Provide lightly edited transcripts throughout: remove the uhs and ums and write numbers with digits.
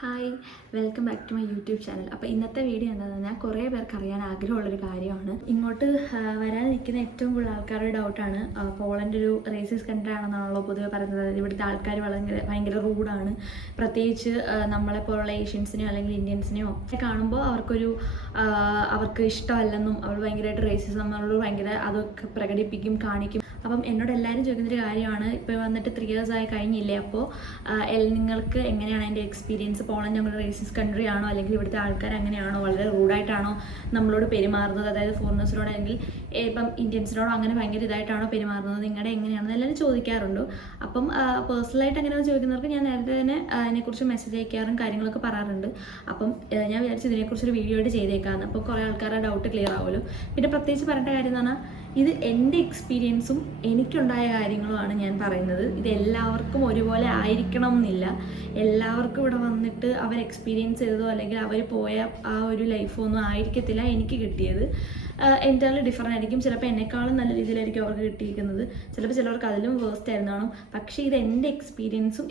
Hi, welcome back to my YouTube channel. അപ്പോൾ ഇന്നത്തെ video എന്താണെന്ന് പറഞ്ഞാൽ കുറേ പേർക്ക് അറിയാൻ ആഗ്രഹമുള്ളൊരു കാര്യമാണ്. ഇങ്ങോട്ട് വരാൻ നിൽക്കുന്ന ഏറ്റവും കൂടുതൽ ആൾക്കാരുടെ ഡൗട്ടാണ് പോളണ്ട് ഒരു റേസിസ്റ്റ് കൺട്രി ആണെന്നാണല്ലോ പൊതുവെ പറയുന്നത്. ഇവിടുത്തെ ആൾക്കാർ ഭയങ്കര റൂഡാണ്. പ്രത്യേകിച്ച് നമ്മളെപ്പോലുള്ള ഏഷ്യൻസിനെയോ അല്ലെങ്കിൽ ഇന്ത്യൻസിനെയോ ഒക്കെ കാണുമ്പോൾ അവർക്ക് ഇഷ്ടമല്ലെന്നും അവർ ഭയങ്കരമായിട്ട് റേസിസം നമ്മളോട് ഭയങ്കര അതൊക്കെ പ്രകടിപ്പിക്കും, കാണിക്കും. അപ്പം എന്നോട് എല്ലാവരും ചോദിക്കുന്നൊരു കാര്യമാണ്, ഇപ്പോൾ വന്നിട്ട് 3 years ആയി കഴിഞ്ഞില്ലേ, അപ്പോൾ നിങ്ങൾക്ക് എങ്ങനെയാണ് അതിൻ്റെ എക്സ്പീരിയൻസ്? പോളണ്ട് ഞങ്ങളുടെ റേസിസ്റ്റ് കൺട്രി ആണോ, അല്ലെങ്കിൽ ഇവിടുത്തെ ആൾക്കാർ അങ്ങനെയാണോ, വളരെ റൂഡായിട്ടാണോ നമ്മളോട് പെരുമാറുന്നത്? അതായത് ഫോറിനേഴ്സിനോട് അല്ലെങ്കിൽ ഇപ്പം ഇന്ത്യൻസിനോടോ അങ്ങനെ ഭയങ്കര ഇതായിട്ടാണോ പെരുമാറുന്നത്? നിങ്ങളുടെ എങ്ങനെയാണെന്ന് എല്ലാവരും ചോദിക്കാറുണ്ട്. അപ്പം പേഴ്സണലായിട്ട് അങ്ങനെയൊന്ന് ചോദിക്കുന്നവർക്ക് ഞാൻ നേരത്തെ തന്നെ അതിനെക്കുറിച്ച് മെസ്സേജ് അയക്കാറും കാര്യങ്ങളൊക്കെ പറയാറുണ്ട്. അപ്പം ഞാൻ വിചാരിച്ചു ഇതിനെക്കുറിച്ചൊരു വീഡിയോ ആയിട്ട് ചെയ്തേക്കാമെന്ന്. അപ്പോൾ കുറേ ആൾക്കാരുടെ ഡൗട്ട് ക്ലിയർ ആവുമല്ലോ. പിന്നെ പ്രത്യേകിച്ച് പറയേണ്ട കാര്യം എന്ന് പറഞ്ഞാൽ ഇത് എൻ്റെ എക്സ്പീരിയൻസും എനിക്കുണ്ടായ കാര്യങ്ങളുമാണ് ഞാൻ പറയുന്നത്. ഇത് എല്ലാവർക്കും ഒരുപോലെ ആയിരിക്കണം എന്നില്ല. എല്ലാവർക്കും ഇവിടെ വന്നിട്ട് അവർ എക്സ്പീരിയൻസ് ചെയ്തതോ അല്ലെങ്കിൽ അവർ പോയ ആ ഒരു ലൈഫോ ഒന്നും ആയിരിക്കത്തില്ല എനിക്ക് കിട്ടിയത്. എൻ്റർലി ഡിഫറൻ്റ് ആയിരിക്കും. ചിലപ്പോൾ എന്നെക്കാളും നല്ല രീതിയിലായിരിക്കും അവർക്ക് കിട്ടിയിരിക്കുന്നത്, ചിലപ്പോൾ ചിലവർക്ക് അതിലും വേസ്റ്റ് ആയിരുന്നാണ്. പക്ഷേ ഇത് എൻ്റെ എക്സ്പീരിയൻസും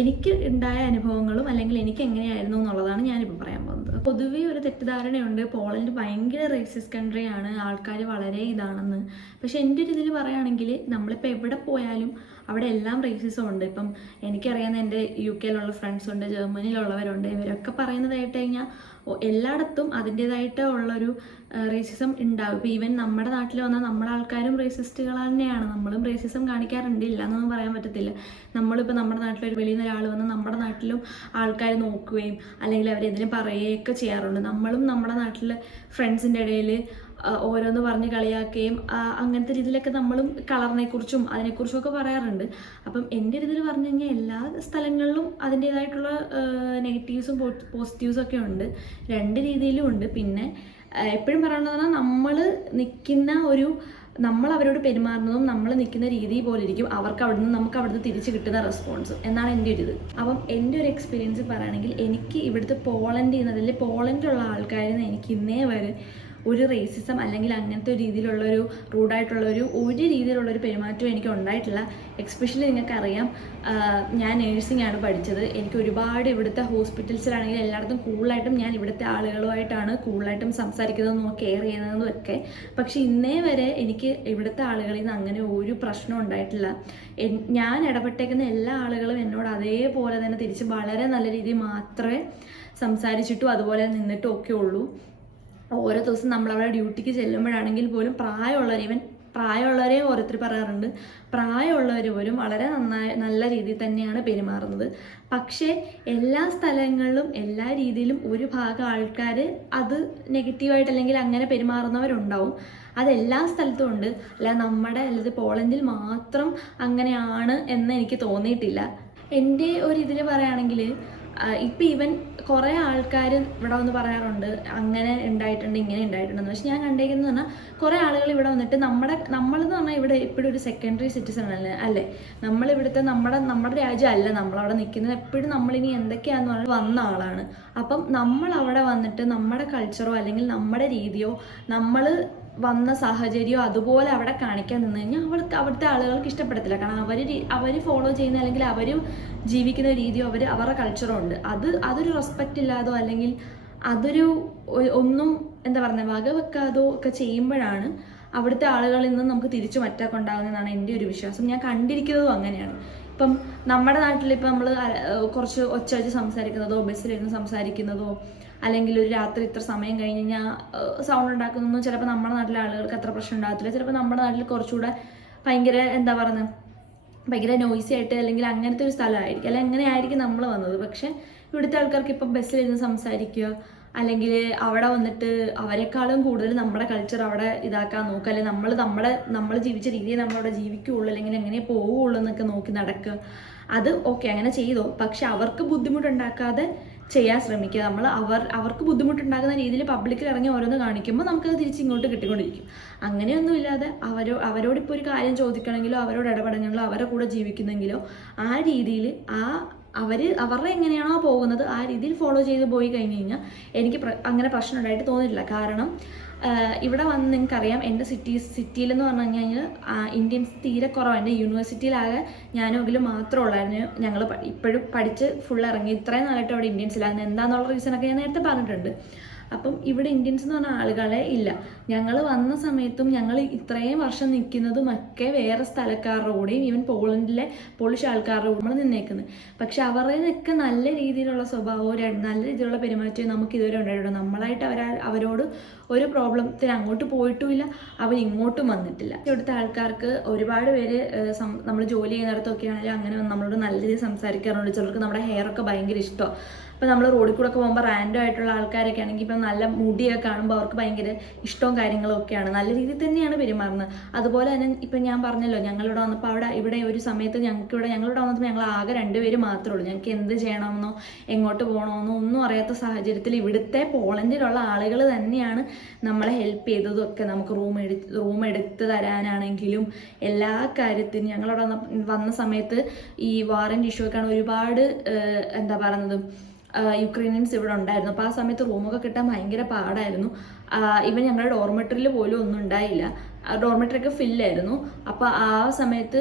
എനിക്ക് ഉണ്ടായ അനുഭവങ്ങളും അല്ലെങ്കിൽ എനിക്ക് എങ്ങനെയായിരുന്നു എന്നുള്ളതാണ് ഞാനിപ്പോൾ പറയാൻ പോകുന്നത്. പൊതുവേ ഒരു തെറ്റിദ്ധാരണയുണ്ട്, പോളണ്ട് ഭയങ്കര റേസിസ്റ്റ് കൺട്രിയാണ്, ആൾക്കാർ വളരെ ഇതാണെന്ന്. പക്ഷേ എൻ്റെ ഒരു ഇതിൽ പറയുകയാണെങ്കിൽ നമ്മളിപ്പോൾ എവിടെ പോയാലും അവിടെ എല്ലാം റേസിസം ഉണ്ട്. ഇപ്പം എനിക്കറിയാവുന്ന എൻ്റെ UK ഫ്രണ്ട്സ് ഉണ്ട്, ജർമ്മനിയിലുള്ളവരുണ്ട്. ഇവരൊക്കെ പറയുന്നത് കേട്ട് കഴിഞ്ഞാൽ എല്ലായിടത്തും അതിൻ്റേതായിട്ട് ഉള്ളൊരു റേസിസം ഉണ്ടാവും. ഇപ്പോൾ ഈവൻ നമ്മുടെ നാട്ടിൽ വന്നാൽ നമ്മുടെ ആൾക്കാരും റേസിസ്റ്റുകൾ തന്നെയാണ്. നമ്മളും റേസിസം കാണിക്കാറുണ്ട്, ഇല്ല എന്നൊന്നും പറയാൻ പറ്റത്തില്ല. നമ്മളിപ്പോൾ നമ്മുടെ നാട്ടിലൊരു വെളിയിൽ നിന്ന് ഒരാൾ വന്ന് നമ്മുടെ നാട്ടിലും ആൾക്കാർ നോക്കുകയും അല്ലെങ്കിൽ അവരെന്തിനും പറയുകയൊക്കെ ചെയ്യാറുണ്ട്. നമ്മളും നമ്മുടെ നാട്ടിലെ ഫ്രണ്ട്സിൻ്റെ ഇടയിൽ ഓരോന്ന് പറഞ്ഞ് കളിയാക്കുകയും അങ്ങനത്തെ രീതിയിലൊക്കെ നമ്മളും കളറിനെക്കുറിച്ചും അതിനെക്കുറിച്ചും ഒക്കെ പറയാറുണ്ട്. അപ്പം എൻ്റെ ഒരു ഇതിൽ പറഞ്ഞു കഴിഞ്ഞാൽ എല്ലാ സ്ഥലങ്ങളിലും അതിൻ്റേതായിട്ടുള്ള നെഗറ്റീവ്സും പോസിറ്റീവ്സും ഒക്കെ ഉണ്ട്, രണ്ട് രീതിയിലും ഉണ്ട്. പിന്നെ എപ്പോഴും പറയണതെന്ന് പറഞ്ഞാൽ നമ്മൾ അവരോട് പെരുമാറുന്നതും നമ്മൾ നിൽക്കുന്ന രീതി പോലെ ഇരിക്കും നമുക്ക് അവിടുന്ന് തിരിച്ച് കിട്ടുന്ന റെസ്പോൺസ് എന്നാണ് എൻ്റെ ഒരു ഇത്. അപ്പം എൻ്റെ ഒരു എക്സ്പീരിയൻസ് പറയുകയാണെങ്കിൽ എനിക്ക് ഇവിടുത്തെ പോളണ്ടിലുള്ള ആൾക്കാരിൽ നിന്ന് എനിക്ക് ഇന്നേ വരെ ഒരു റേസിസം അല്ലെങ്കിൽ അങ്ങനത്തെ ഒരു രീതിയിലുള്ളൊരു റൂഡായിട്ടുള്ളൊരു രീതിയിലുള്ളൊരു പെരുമാറ്റവും എനിക്ക് ഉണ്ടായിട്ടില്ല. എക്സ്പെഷ്യലി നിങ്ങൾക്കറിയാം, ഞാൻ നേഴ്സിംഗ് ആണ് പഠിച്ചത്. എനിക്ക് ഒരുപാട് ഇവിടുത്തെ ഹോസ്പിറ്റൽസിലാണെങ്കിൽ എല്ലായിടത്തും കൂടുതലായിട്ടും ഞാൻ ഇവിടുത്തെ ആളുകളുമായിട്ടാണ് കൂടുതലായിട്ടും സംസാരിക്കുന്നതെന്നും കെയർ ചെയ്യുന്നതെന്നും ഒക്കെ. പക്ഷേ ഇന്നേ വരെ എനിക്ക് ഇവിടുത്തെ ആളുകളിൽ നിന്ന് അങ്ങനെ ഒരു പ്രശ്നം ഉണ്ടായിട്ടില്ല. ഞാൻ ഇടപെട്ടേക്കുന്ന എല്ലാ ആളുകളും എന്നോട് അതേപോലെ തന്നെ തിരിച്ച് വളരെ നല്ല രീതിയിൽ മാത്രമേ സംസാരിച്ചിട്ടും അതുപോലെ നിന്നിട്ടും ഒക്കെ ഉള്ളൂ. ഓരോ ദിവസം നമ്മളവിടെ ഡ്യൂട്ടിക്ക് ചെല്ലുമ്പോഴാണെങ്കിൽ പോലും പ്രായമുള്ളവരെ ഓരോരുത്തർ പറയാറുണ്ട്, പ്രായമുള്ളവർ പോലും വളരെ നല്ല രീതിയിൽ തന്നെയാണ് പെരുമാറുന്നത്. പക്ഷേ എല്ലാ സ്ഥലങ്ങളിലും എല്ലാ രീതിയിലും ഒരു ഭാഗം ആൾക്കാർ അത് നെഗറ്റീവായിട്ട് അല്ലെങ്കിൽ അങ്ങനെ പെരുമാറുന്നവരുണ്ടാവും. അതെല്ലാ സ്ഥലത്തും ഉണ്ട്. അല്ലാതെ പോളണ്ടിൽ മാത്രം അങ്ങനെയാണ് എന്ന് എനിക്ക് തോന്നിയിട്ടില്ല. എൻ്റെ ഒരു ഇതിൽ പറയുകയാണെങ്കിൽ ഇപ്പം ഈവൻ കുറേ ആൾക്കാർ ഇവിടെ വന്ന് പറയാറുണ്ട് അങ്ങനെ ഉണ്ടായിട്ടുണ്ട് ഇങ്ങനെ ഉണ്ടായിട്ടുണ്ടെന്ന്. പക്ഷെ ഞാൻ കണ്ടേക്കുന്നത് പറഞ്ഞാൽ കുറേ ആളുകൾ ഇവിടെ വന്നിട്ട് നമ്മളെന്ന് പറഞ്ഞാൽ ഇവിടെ എപ്പോഴും ഒരു സെക്കൻഡറി സിറ്റിസൺ അല്ലേ. നമ്മളിവിടുത്തെ നമ്മുടെ രാജ്യമല്ല നമ്മളവിടെ നിൽക്കുന്നത്. എപ്പോഴും നമ്മളിനി എന്തൊക്കെയാണെന്ന് പറഞ്ഞാൽ വന്ന ആളാണ്. അപ്പം നമ്മളവിടെ വന്നിട്ട് നമ്മുടെ കൾച്ചറോ അല്ലെങ്കിൽ നമ്മുടെ രീതിയോ നമ്മൾ വന്ന സാഹചര്യമോ അതുപോലെ അവിടെ കാണിക്കാൻ നിന്ന് കഴിഞ്ഞാൽ അവിടുത്തെ ആളുകൾക്ക് ഇഷ്ടപ്പെടത്തില്ല. കാരണം അവർ ഫോളോ ചെയ്യുന്ന അല്ലെങ്കിൽ അവർ ജീവിക്കുന്ന രീതിയോ അവരുടെ കൾച്ചറോ ഉണ്ട്. അതൊരു റെസ്പെക്റ്റ് ഇല്ലാതോ അല്ലെങ്കിൽ ഒന്നും എന്താ പറയുക വകവെക്കാതോ ഒക്കെ ചെയ്യുമ്പോഴാണ് അവിടുത്തെ ആളുകളിൽ നിന്ന് നമുക്ക് തിരിച്ചു മറ്റൊക്കെ ഉണ്ടാകുന്നതെന്നാണ് എൻ്റെ ഒരു വിശ്വാസം. ഞാൻ കണ്ടിരിക്കുന്നതും അങ്ങനെയാണ്. ഇപ്പം നമ്മുടെ നാട്ടിൽ ഇപ്പം നമ്മൾ കുറച്ച് ഒച്ച വെച്ച് സംസാരിക്കുന്നതോ ബസ്സിലിരുന്ന് സംസാരിക്കുന്നതോ അല്ലെങ്കിൽ ഒരു രാത്രി ഇത്ര സമയം കഴിഞ്ഞ് കഴിഞ്ഞാൽ സൗണ്ട് ഉണ്ടാക്കുന്നതൊന്നും ചിലപ്പോൾ നമ്മുടെ നാട്ടിലെ ആളുകൾക്ക് അത്ര പ്രശ്നം ഉണ്ടാകത്തില്ല. ചിലപ്പോൾ നമ്മുടെ നാട്ടിൽ കുറച്ചുകൂടെ ഭയങ്കര നോയ്സി ആയിട്ട് അല്ലെങ്കിൽ അങ്ങനത്തെ ഒരു സ്ഥലമായിരിക്കും, അല്ലെങ്കിൽ അങ്ങനെ ആയിരിക്കും നമ്മൾ വന്നത്. പക്ഷേ ഇവിടുത്തെ ആൾക്കാർക്ക് ഇപ്പം ബസ്സിലിരുന്ന് സംസാരിക്കുക അല്ലെങ്കിൽ അവിടെ വന്നിട്ട് അവരെക്കാളും കൂടുതൽ നമ്മുടെ കൾച്ചർ അവിടെ ഇതാക്കാൻ നോക്കുക, അല്ലെങ്കിൽ നമ്മൾ ജീവിച്ച രീതിയെ നമ്മളവിടെ ജീവിക്കുകയുള്ളൂ അല്ലെങ്കിൽ എങ്ങനെ പോവുകയുള്ളൂ എന്നൊക്കെ നോക്കി നടക്കുക. അത് ഓക്കെ, അങ്ങനെ ചെയ്തോ, പക്ഷെ അവർക്ക് ബുദ്ധിമുട്ടുണ്ടാക്കാതെ ചെയ്യാൻ ശ്രമിക്കുക. അവർക്ക് ബുദ്ധിമുട്ടുണ്ടാകുന്ന രീതിയിൽ പബ്ലിക്കിൽ ഇറങ്ങി ഓരോന്ന് കാണിക്കുമ്പോൾ നമുക്കത് തിരിച്ച് ഇങ്ങോട്ട് കിട്ടിക്കൊണ്ടിരിക്കും. അങ്ങനെയൊന്നുമില്ലാതെ അവരോടിപ്പോൾ ഒരു കാര്യം ചോദിക്കണമെങ്കിലോ അവരോട് ഇടപെടണമെങ്കിലോ അവരുടെ കൂടെ ജീവിക്കുന്നെങ്കിലോ ആ രീതിയിൽ അവരുടെ എങ്ങനെയാണോ പോകുന്നത് ആ രീതിയിൽ ഫോളോ ചെയ്ത് പോയി കഴിഞ്ഞ് കഴിഞ്ഞാൽ എനിക്ക് അങ്ങനെ പ്രശ്നം ഉണ്ടായിട്ട് തോന്നിയിട്ടില്ല. കാരണം ഇവിടെ വന്ന് നിങ്ങൾക്കറിയാം എൻ്റെ സിറ്റിയിലെന്ന് പറഞ്ഞു കഴിഞ്ഞാൽ ഇന്ത്യൻസ് തീരെ കുറവാണ്. എൻ്റെ യൂണിവേഴ്സിറ്റിയിലാകെ ഞാനും എങ്കിലും മാത്രമേ ഉള്ളായിരുന്നു. ഞങ്ങൾ ഇപ്പോഴും പഠിച്ച് ഫുൾ ഇറങ്ങി. ഇത്രയും നാളായിട്ട് അവിടെ ഇന്ത്യൻസിലായിരുന്നു. എന്താണെന്നുള്ള റീസണൊക്കെ ഞാൻ നേരത്തെ പറഞ്ഞിട്ടുണ്ട്. അപ്പം ഇവിടെ ഇന്ത്യൻസ് എന്ന് പറഞ്ഞ ആളുകളെ ഇല്ല. ഞങ്ങൾ വന്ന സമയത്തും ഞങ്ങൾ ഇത്രയും വർഷം നിൽക്കുന്നതും ഒക്കെ വേറെ സ്ഥലക്കാരുടെ കൂടെയും ഈവൻ പോളണ്ടിലെ പോളിഷ് ആൾക്കാരുടെ കൂടെ നമ്മൾ നിന്നേക്കുന്നത്. പക്ഷെ അവരുടെയൊക്കെ നല്ല രീതിയിലുള്ള സ്വഭാവവും നല്ല രീതിയിലുള്ള പെരുമാറ്റവും നമുക്ക് ഇതുവരെ ഉണ്ടായിട്ടുണ്ട്. നമ്മളായിട്ട് അവരോട് ഒരു പ്രോബ്ലത്തിന് അങ്ങോട്ട് പോയിട്ടുമില്ല, അവരിങ്ങോട്ടും വന്നിട്ടില്ല. ഇവിടുത്തെ ആൾക്കാർക്ക് ഒരുപാട് പേര് നമ്മൾ ജോലി ചെയ്യുന്നിടത്തൊക്കെ ആണെങ്കിലും അങ്ങനെ നമ്മളോട് നല്ല രീതിയിൽ സംസാരിക്കാറുണ്ട്. ചിലർക്ക് നമ്മുടെ ഹെയർ ഒക്കെ ഭയങ്കര ഇഷ്ടമാണ്. അപ്പോൾ നമ്മൾ റോഡിൽ കൂടെ ഒക്കെ പോകുമ്പോൾ റാൻഡം ആയിട്ടുള്ള ആൾക്കാരൊക്കെ ആണെങ്കിൽ ഇപ്പം നല്ല മുടിയൊക്കെ കാണുമ്പോൾ അവർക്ക് ഭയങ്കര ഇഷ്ടവും കാര്യങ്ങളും ഒക്കെയാണ്. നല്ല രീതിയിൽ തന്നെയാണ് പെരുമാറുന്നത്. അതുപോലെ തന്നെ ഇപ്പം ഞാൻ പറഞ്ഞല്ലോ, ഞങ്ങളിവിടെ വന്നപ്പോൾ ഇവിടെ ഒരു സമയത്ത് ഞങ്ങളിവിടെ വന്നപ്പോൾ ഞങ്ങൾ ആകെ 2 പേര് മാത്രമേ ഉള്ളൂ. ഞങ്ങൾക്ക് എന്ത് ചെയ്യണമെന്നോ എങ്ങോട്ട് പോകണമെന്നോ ഒന്നും അറിയാത്ത സാഹചര്യത്തിൽ ഇവിടുത്തെ പോളണ്ടിലുള്ള ആളുകൾ തന്നെയാണ് നമ്മളെ ഹെൽപ്പ് ചെയ്തതും ഒക്കെ. നമുക്ക് റൂം എടുത്ത് തരാനാണെങ്കിലും എല്ലാ കാര്യത്തിനും ഞങ്ങളവിടെ വന്ന സമയത്ത് ഈ വാറൻ്റ് ഇഷ്യൂ ഒക്കെയാണ് ഒരുപാട് എന്താ പറയുന്നത് യുക്രൈനിയൻസ് ഇവിടെ ഉണ്ടായിരുന്നു. അപ്പോൾ ആ സമയത്ത് റൂമൊക്കെ കിട്ടാൻ ഭയങ്കര പാടായിരുന്നു. ഇവൻ ഞങ്ങളുടെ ഡോർമെറ്ററിൽ പോലും ഒന്നും ഉണ്ടായില്ല. ഡോർമെറ്ററിയൊക്കെ ഫില്ലായിരുന്നു. അപ്പോൾ ആ സമയത്ത്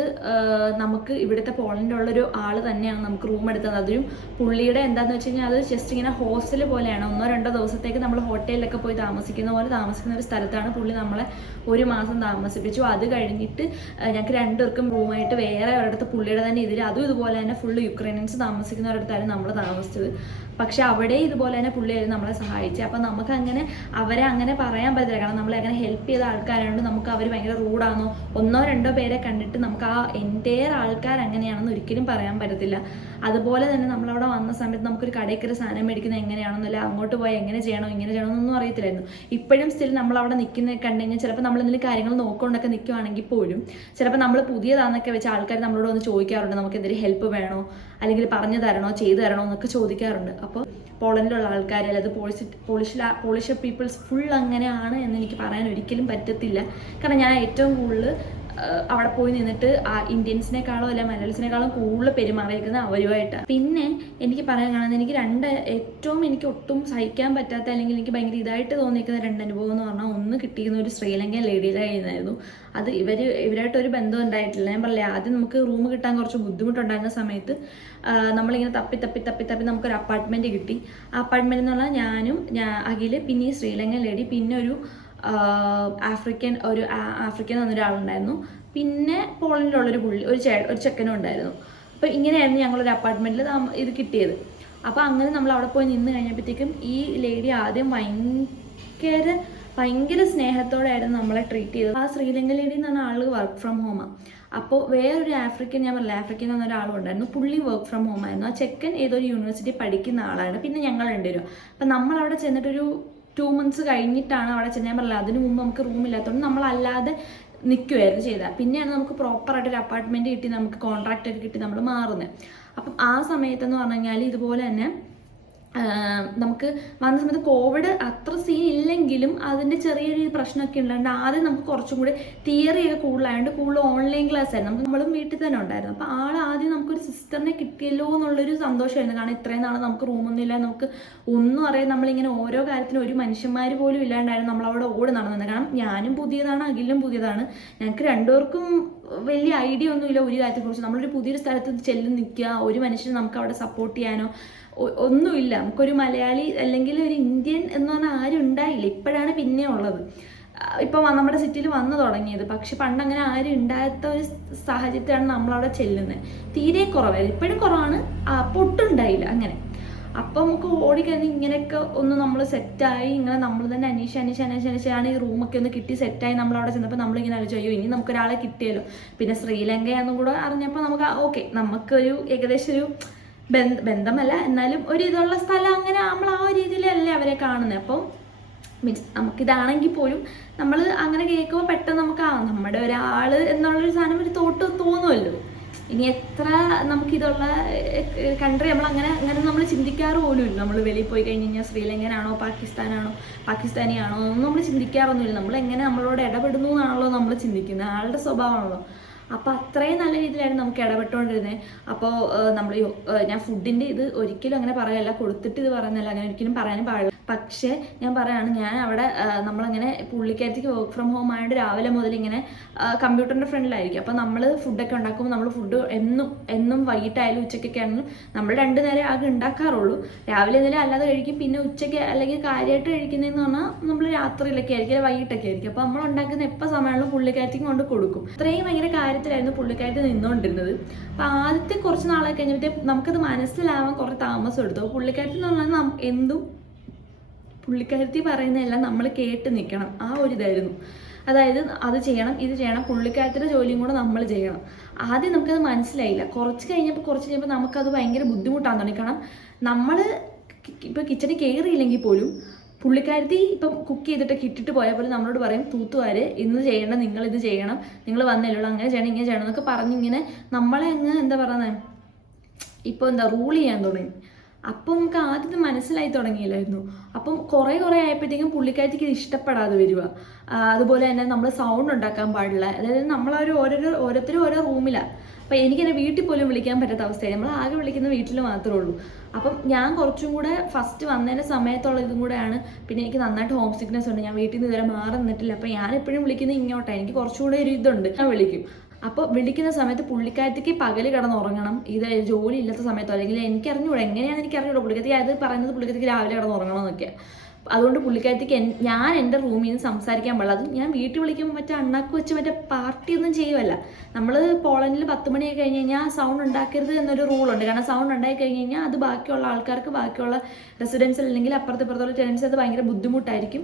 നമുക്ക് ഇവിടുത്തെ പോളണ്ടിലുള്ളൊരു ആൾ തന്നെയാണ് നമുക്ക് റൂം എടുത്തത്. അതൊരു പുള്ളിയുടെ എന്താണെന്ന് വെച്ച് കഴിഞ്ഞാൽ അത് ജസ്റ്റ് ഇങ്ങനെ ഹോസ്റ്റൽ പോലെയാണ്. 1-2 ദിവസത്തേക്ക് നമ്മൾ ഹോട്ടലിലൊക്കെ പോയി താമസിക്കുന്ന പോലെ താമസിക്കുന്ന ഒരു സ്ഥലത്താണ് പുള്ളി നമ്മളെ 1 മാസം താമസിപ്പിച്ചു. അത് കഴിഞ്ഞിട്ട് ഞങ്ങൾക്ക് 2 പേർക്കും റൂമായിട്ട് വേറെ ഒരിടത്ത് പുള്ളിയുടെ തന്നെ അതും ഇതുപോലെ തന്നെ ഫുള്ള് യുക്രൈനിയൻസ് താമസിക്കുന്ന ഒരിടത്തായിരുന്നു നമ്മൾ താമസിച്ചത്. പക്ഷെ അവിടെ ഇതുപോലെ തന്നെ പുള്ളിയായിരുന്നു നമ്മളെ സഹായിച്ചത്. അപ്പം നമുക്ക് അവരെ അങ്ങനെ പറയാൻ പറ്റില്ല. കാരണം നമ്മളെ അങ്ങനെ ഹെൽപ്പ് ചെയ്ത ആൾക്കാരായതുകൊണ്ട് നമുക്ക് അവർ ഭയങ്കര റൂഡാണോ 1-2 പേരെ കണ്ടിട്ട് നമുക്ക് ആ എൻ്റെയർ ആൾക്കാർ അങ്ങനെയാണെന്ന് ഒരിക്കലും പറയാൻ പറ്റത്തില്ല. അതുപോലെ തന്നെ നമ്മളവിടെ വന്ന സമയത്ത് നമുക്കൊരു കടയിൽ കയറി സാധനം മേടിക്കുന്നത് എങ്ങനെയാണെന്നല്ല, അങ്ങോട്ട് പോയി എങ്ങനെ ചെയ്യണോ ഇങ്ങനെ ചെയ്യണമെന്നൊന്നും അറിയത്തില്ലായിരുന്നു. ഇപ്പോഴും സ്റ്റിൽ നമ്മളവിടെ നിൽക്കുന്നത് കണ്ടു കഴിഞ്ഞാൽ ചിലപ്പോൾ നമ്മൾ എന്തെങ്കിലും കാര്യങ്ങൾ നോക്കിക്കൊണ്ടൊക്കെ നിൽക്കുവാണെങ്കിൽ പോലും ചിലപ്പോൾ നമ്മൾ പുതിയതാണെന്നൊക്കെ വെച്ച് ആൾക്കാർ നമ്മളോട് വന്ന് ചോദിക്കാറുണ്ട്, നമുക്ക് എന്തെങ്കിലും ഹെൽപ്പ് വേണോ അല്ലെങ്കിൽ പറഞ്ഞു തരണോ ചെയ്തു തരണോ എന്നൊക്കെ ചോദിക്കാറുണ്ട്. അപ്പോൾ പോളണ്ടിലുള്ള ആൾക്കാർ അല്ലാതെ പോളിഷ് പീപ്പിൾസ് ഫുൾ അങ്ങനെയാണ് എന്ന് എനിക്ക് പറയാൻ ഒരിക്കലും പറ്റത്തില്ല. കാരണം ഞാൻ ഏറ്റവും കൂടുതൽ അവിടെ പോയി നിന്നിട്ട് ഇന്ത്യൻസിനേക്കാളും അല്ല മലയാളീസിനേക്കാളും കൂടുതൽ പെരുമാറിയിരിക്കുന്നത് അവരുമായിട്ടാണ്. പിന്നെ എനിക്ക് പറയാൻ കാണുന്നത് എനിക്ക് ഒട്ടും സഹിക്കാൻ പറ്റാത്ത അല്ലെങ്കിൽ എനിക്ക് ഭയങ്കര ഇതായിട്ട് തോന്നിയിരിക്കുന്ന 2 അനുഭവം എന്ന് പറഞ്ഞാൽ, ഒന്ന് കിട്ടിയിരുന്ന ഒരു ശ്രീലങ്കൻ ലേഡിയുടെ കയ്യിലായിരുന്നു. അത് ഇവരായിട്ടൊരു ബന്ധം ഉണ്ടായിട്ടില്ല. ഞാൻ പറഞ്ഞില്ലേ, ആദ്യം നമുക്ക് റൂം കിട്ടാൻ കുറച്ച് ബുദ്ധിമുട്ടുണ്ടായിരുന്ന സമയത്ത് നമ്മളിങ്ങനെ തപ്പി നമുക്കൊരു അപ്പാർട്ട്മെൻറ്റ് കിട്ടി. ആ അപ്പാർട്ട്മെൻറ്റ് എന്ന് പറഞ്ഞാൽ ഞാനും അഖില് പിന്നെ ഈ ശ്രീലങ്കൻ ലേഡി പിന്നെ ഒരു ആഫ്രിക്കൻ എന്നൊരാളുണ്ടായിരുന്നു. പിന്നെ പോളണ്ടിലുള്ളൊരു ഒരു ചെക്കനും ഉണ്ടായിരുന്നു. അപ്പോൾ ഇങ്ങനെയായിരുന്നു ഞങ്ങളൊരു അപ്പാർട്ട്മെൻറ്റിൽ ഇത് കിട്ടിയത്. അപ്പോൾ അങ്ങനെ നമ്മൾ അവിടെ പോയി നിന്ന് കഴിഞ്ഞപ്പോഴത്തേക്കും ഈ ലേഡി ആദ്യം ഭയങ്കര സ്നേഹത്തോടെയായിരുന്നു നമ്മളെ ട്രീറ്റ് ചെയ്തത്. ആ ശ്രീലങ്കൻ ലേഡി എന്ന് പറഞ്ഞ ആൾ വർക്ക് ഫ്രം ഹോമാണ്. അപ്പോൾ വേറൊരു ആഫ്രിക്കൻ ആഫ്രിക്കൻ എന്നൊരാളും ഉണ്ടായിരുന്നു. പുള്ളി വർക്ക് ഫ്രം ഹോം ആയിരുന്നു. ആ ചെക്കൻ ഏതൊരു യൂണിവേഴ്സിറ്റി പഠിക്കുന്ന ആളാണ്. പിന്നെ ഞങ്ങൾ 2 പേരും. അപ്പം നമ്മളവിടെ ചെന്നിട്ടൊരു 2 months കഴിഞ്ഞിട്ടാണ് അവിടെ ചെന്ന്. ഞാൻ പറഞ്ഞില്ല, അതിന് മുമ്പ് നമുക്ക് റൂമില്ലാത്തതുകൊണ്ട് നമ്മളല്ലാതെ നിൽക്കുമായിരുന്നു ചെയ്തത്. പിന്നെയാണ് നമുക്ക് പ്രോപ്പറായിട്ടൊരു അപ്പാർട്ട്മെൻറ്റ് കിട്ടി, നമുക്ക് കോൺട്രാക്റ്റ് ഒക്കെ കിട്ടി നമ്മൾ മാറുന്നത്. അപ്പം ആ സമയത്തെന്ന് പറഞ്ഞു കഴിഞ്ഞാൽ ഇതുപോലെ തന്നെ നമുക്ക് വന്ന സമയത്ത് കോവിഡ് അത്ര സീൻ ഇല്ലെങ്കിലും അതിൻ്റെ ചെറിയൊരു പ്രശ്നമൊക്കെ ഉണ്ടായിരുന്നു. ആദ്യം നമുക്ക് കുറച്ചും കൂടി തിയറിയൊക്കെ കൂടുതലായതുകൊണ്ട് കൂടുതൽ ഓൺലൈൻ ക്ലാസ് ആയിരുന്നു. നമ്മളും വീട്ടിൽ തന്നെ ഉണ്ടായിരുന്നു. അപ്പോൾ ആദ്യം നമുക്കൊരു സിസ്റ്ററിനെ കിട്ടിയല്ലോ എന്നുള്ളൊരു സന്തോഷമായിരുന്നു. കാരണം ഇത്രയും നാൾ നമുക്ക് റൂമൊന്നുമില്ല, നമുക്ക് ഒന്നും അറിയാം. നമ്മളിങ്ങനെ ഓരോ കാര്യത്തിനും ഒരു മനുഷ്യന്മാർ പോലും ഇല്ലാണ്ടായിരുന്നു നമ്മളവിടെ ഓടി നടന്നത്. കാരണം ഞാനും പുതിയതാണ്, അഖിലും പുതിയതാണ്. ഞങ്ങൾക്ക് 2 പേർക്കും വലിയ ഐഡിയ ഒന്നുമില്ല ഒരു കാര്യത്തെക്കുറിച്ച്. നമ്മളൊരു പുതിയൊരു സ്ഥലത്ത് ചെല്ലും നിൽക്കുക, ഒരു മനുഷ്യനെ നമുക്ക് അവിടെ സപ്പോർട്ട് ചെയ്യാനോ ഒന്നുമില്ല. നമുക്കൊരു മലയാളി അല്ലെങ്കിൽ ഒരു ഇന്ത്യൻ എന്ന് പറഞ്ഞാൽ ആരും ഉണ്ടായില്ല. ഇപ്പോഴാണ് പിന്നെ ഉള്ളത്, ഇപ്പം നമ്മുടെ സിറ്റിയിൽ വന്നു തുടങ്ങിയത്. പക്ഷെ പണ്ട് അങ്ങനെ ആരും ഉണ്ടാകാത്ത ഒരു സാഹചര്യത്തിലാണ് നമ്മളവിടെ ചെല്ലുന്നത്. തീരെ കുറവായിരുന്നു. ഇപ്പോഴും കുറവാണ്, അപ്പോൾ ഒട്ടും ഉണ്ടായില്ല അങ്ങനെ. അപ്പം നമുക്ക് ഓടിക്കഴിഞ്ഞ് ഇങ്ങനെയൊക്കെ ഒന്ന് നമ്മൾ സെറ്റായി ഇങ്ങനെ നമ്മൾ തന്നെ അന്വേഷിച്ചാണ് ഈ റൂമൊക്കെ ഒന്ന് കിട്ടി സെറ്റായി നമ്മളവിടെ ചെന്നപ്പോൾ നമ്മളിങ്ങനെ ആലോചിച്ചു, അയ്യോ ഇനി നമുക്കൊരാളെ കിട്ടിയല്ലോ. പിന്നെ ശ്രീലങ്കയാണെന്നും കൂടെ അറിഞ്ഞപ്പോൾ നമുക്ക് ഓക്കെ, നമുക്കൊരു ഏകദേശം ഒരു ബന്ധമല്ല എന്നാലും ഒരു ഇതുള്ള സ്ഥലം, അങ്ങനെ നമ്മൾ ആ ഒരു രീതിയിലല്ലേ അവരെ കാണുന്നത്. അപ്പോൾ മീൻസ് നമുക്കിതാണെങ്കിൽ പോലും നമ്മൾ അങ്ങനെ കേൾക്കുമ്പോൾ പെട്ടെന്ന് നമുക്ക് നമ്മുടെ ഒരാൾ എന്നുള്ളൊരു സാധനം ഒരു തോന്നുമല്ലോ. ഇനി എത്ര നമുക്കിതുള്ള കൺട്രി അങ്ങനെ നമ്മൾ ചിന്തിക്കാറ് പോലും ഇല്ല. നമ്മൾ വെളിയിൽ പോയി കഴിഞ്ഞ് കഴിഞ്ഞാൽ ശ്രീലങ്കനാണോ പാകിസ്ഥാനിയാണോ ഒന്നും നമ്മൾ ചിന്തിക്കാറൊന്നുമില്ല. നമ്മളെങ്ങനെ നമ്മളോട് ഇടപെടുന്നു എന്നാണല്ലോ നമ്മൾ ചിന്തിക്കുന്നത്, ആളുടെ സ്വഭാവമാണല്ലോ. അപ്പോൾ അത്രയും നല്ല രീതിയിലായിരുന്നു നമുക്ക് ഇടപെട്ടുകൊണ്ടിരുന്നത്. അപ്പോൾ ഞാൻ ഫുഡിൻ്റെ ഇത് ഒരിക്കലും അങ്ങനെ പറയല്ല, കൊടുത്തിട്ട് ഇത് പറയുന്നല്ല, അങ്ങനെ ഒരിക്കലും പറയാനും പാടില്ല. പക്ഷേ ഞാൻ പറയാണ്, ഞാൻ അവിടെ നമ്മളങ്ങനെ പുള്ളിക്കാരത്തേക്ക് വർക്ക് ഫ്രം ഹോം ആയതുകൊണ്ട് രാവിലെ മുതൽ ഇങ്ങനെ കമ്പ്യൂട്ടറിൻ്റെ ഫ്രണ്ടിലായിരിക്കും. അപ്പോൾ നമ്മൾ ഫുഡൊക്കെ ഉണ്ടാക്കുമ്പോൾ നമ്മൾ ഫുഡ് എന്നും വൈകിട്ടായാലും ഉച്ചയ്ക്കൊക്കെ ആണെങ്കിലും നമ്മൾ 2 നേരം ആകെ ഉണ്ടാക്കാറുള്ളൂ. രാവിലെ എന്തെങ്കിലും അല്ലാതെ കഴിക്കും, പിന്നെ ഉച്ചയ്ക്ക് അല്ലെങ്കിൽ കാര്യമായിട്ട് കഴിക്കുന്നതെന്ന് പറഞ്ഞാൽ നമ്മൾ രാത്രിയിലൊക്കെ ആയിരിക്കും, വൈകിട്ടൊക്കെ ആയിരിക്കും. അപ്പോൾ നമ്മൾ ഉണ്ടാക്കുന്ന എപ്പോൾ സമയമാണെങ്കിലും പുള്ളിക്കാരത്തേക്ക് കൊണ്ട് കൊടുക്കും. അത്രയും ഭയങ്കര കാര്യത്തിലായിരുന്നു പുള്ളിക്കാരത്തി നിന്നുകൊണ്ടിരുന്നത്. അപ്പോൾ ആദ്യത്തെ കുറച്ച് നാളെ കഴിഞ്ഞപ്പോഴത്തേക്ക് നമുക്കത് മനസ്സിലാവാൻ കുറേ താമസം എടുത്തു. അപ്പോൾ പുള്ളിക്കാരത്തി എന്ന് പറഞ്ഞാൽ പുള്ളിക്കാരത്തി പറയുന്നതെല്ലാം നമ്മൾ കേട്ട് നിൽക്കണം, ആ ഒരു ഇതായിരുന്നു. അതായത് അത് ചെയ്യണം, ഇത് ചെയ്യണം, പുള്ളിക്കാരത്തിൻ്റെ ജോലിയും കൂടെ നമ്മൾ ചെയ്യണം. ആദ്യം നമുക്കത് മനസ്സിലായില്ല. കുറച്ച് കഴിഞ്ഞപ്പോൾ നമുക്കത് ഭയങ്കര ബുദ്ധിമുട്ടാണ് തുടങ്ങി. കാരണം നമ്മൾ ഇപ്പോൾ കിച്ചണിൽ കയറിയില്ലെങ്കിൽ പോലും പുള്ളിക്കാരത്തി ഇപ്പം കുക്ക് ചെയ്തിട്ടൊക്കെ ഇട്ടിട്ട് പോയാൽ പോലും നമ്മളോട് പറയും, തൂത്തുവാര് ഇന്ന് ചെയ്യണം, നിങ്ങളിത് ചെയ്യണം, നിങ്ങൾ വന്നല്ലോ, അങ്ങനെ ചെയ്യണം, ഇങ്ങനെ ചെയ്യണം എന്നൊക്കെ പറഞ്ഞിങ്ങനെ നമ്മളെ അങ്ങ് എന്താ പറയുന്നത്, ഇപ്പോൾ റൂൾ ചെയ്യാൻ തുടങ്ങി. അപ്പം നമുക്ക് ആദ്യം മനസ്സിലായി തുടങ്ങിയില്ലായിരുന്നു. അപ്പം കുറേ ആയപ്പോഴത്തേക്കും പുള്ളിക്കാരത്തേക്ക് ഇത് ഇഷ്ടപ്പെടാതെ വരിക. അതുപോലെ തന്നെ നമ്മൾ സൗണ്ട് ഉണ്ടാക്കാൻ പാടില്ല. അതായത് ഓരോരുത്തരും ഓരോ റൂമിലാണ്. അപ്പം എനിക്കെന്നെ വീട്ടിൽ പോലും വിളിക്കാൻ പറ്റാത്ത അവസ്ഥയായി. നമ്മൾ ആകെ വിളിക്കുന്ന വീട്ടിൽ മാത്രമേ ഉള്ളൂ. അപ്പം ഞാൻ കുറച്ചും കൂടെ ഫസ്റ്റ് വന്നതിൻ്റെ സമയത്തുള്ള ഇതും കൂടെയാണ്. പിന്നെ എനിക്ക് നന്നായിട്ട് ഹോം സിക്നെസ് ഉണ്ട്, ഞാൻ വീട്ടിൽ നിന്ന് ഇതുവരെ മാറി നിന്നിട്ടില്ല. അപ്പം ഞാൻ എപ്പോഴും വിളിക്കുന്നത് ഇങ്ങോട്ടാണ്. എനിക്ക് കുറച്ചുകൂടെ ഒരു ഇതുണ്ട്, ഞാൻ വിളിക്കും. അപ്പോൾ വിളിക്കുന്ന സമയത്ത് പുള്ളിക്കാരത്തേക്ക് പകൽ കിടന്നുറങ്ങണം, ഇത് ജോലി ഇല്ലാത്ത സമയത്തോ അല്ലെങ്കിൽ എനിക്കറിഞ്ഞൂടാ, എങ്ങനെയാണെന്ന് എനിക്കറിഞ്ഞൂടാ. പുള്ളിക്കാരത്തേക്ക് അത് പറയുന്നത് പുള്ളിക്കാരത്തേക്ക് രാവിലെ കിടന്നുറങ്ങണം എന്നൊക്കെ. അതുകൊണ്ട് പുള്ളിക്കാരത്തേക്ക് ഞാൻ എൻ്റെ റൂമിൽ നിന്ന് സംസാരിക്കാൻ പാടില്ല. അത് ഞാൻ വീട്ടിൽ വിളിക്കുമ്പോൾ മറ്റേ അണ്ണാക്ക് വെച്ച് മറ്റേ പാർട്ടിയൊന്നും ചെയ്യുമല്ല. നമ്മൾ പോളണ്ടിൽ 10 മണിയൊക്കെ കഴിഞ്ഞ് കഴിഞ്ഞാൽ സൗണ്ട് ഉണ്ടാക്കരുത് എന്നൊരു റൂളുണ്ട്. കാരണം സൗണ്ട് ഉണ്ടായി കഴിഞ്ഞ് കഴിഞ്ഞാൽ അത് ബാക്കിയുള്ള ആൾക്കാർക്ക്, ബാക്കിയുള്ള റെസിഡൻസിൽ അല്ലെങ്കിൽ അപ്പുറത്തുള്ള ടെനൻസ് അത് ഭയങ്കര ബുദ്ധിമുട്ടായിരിക്കും.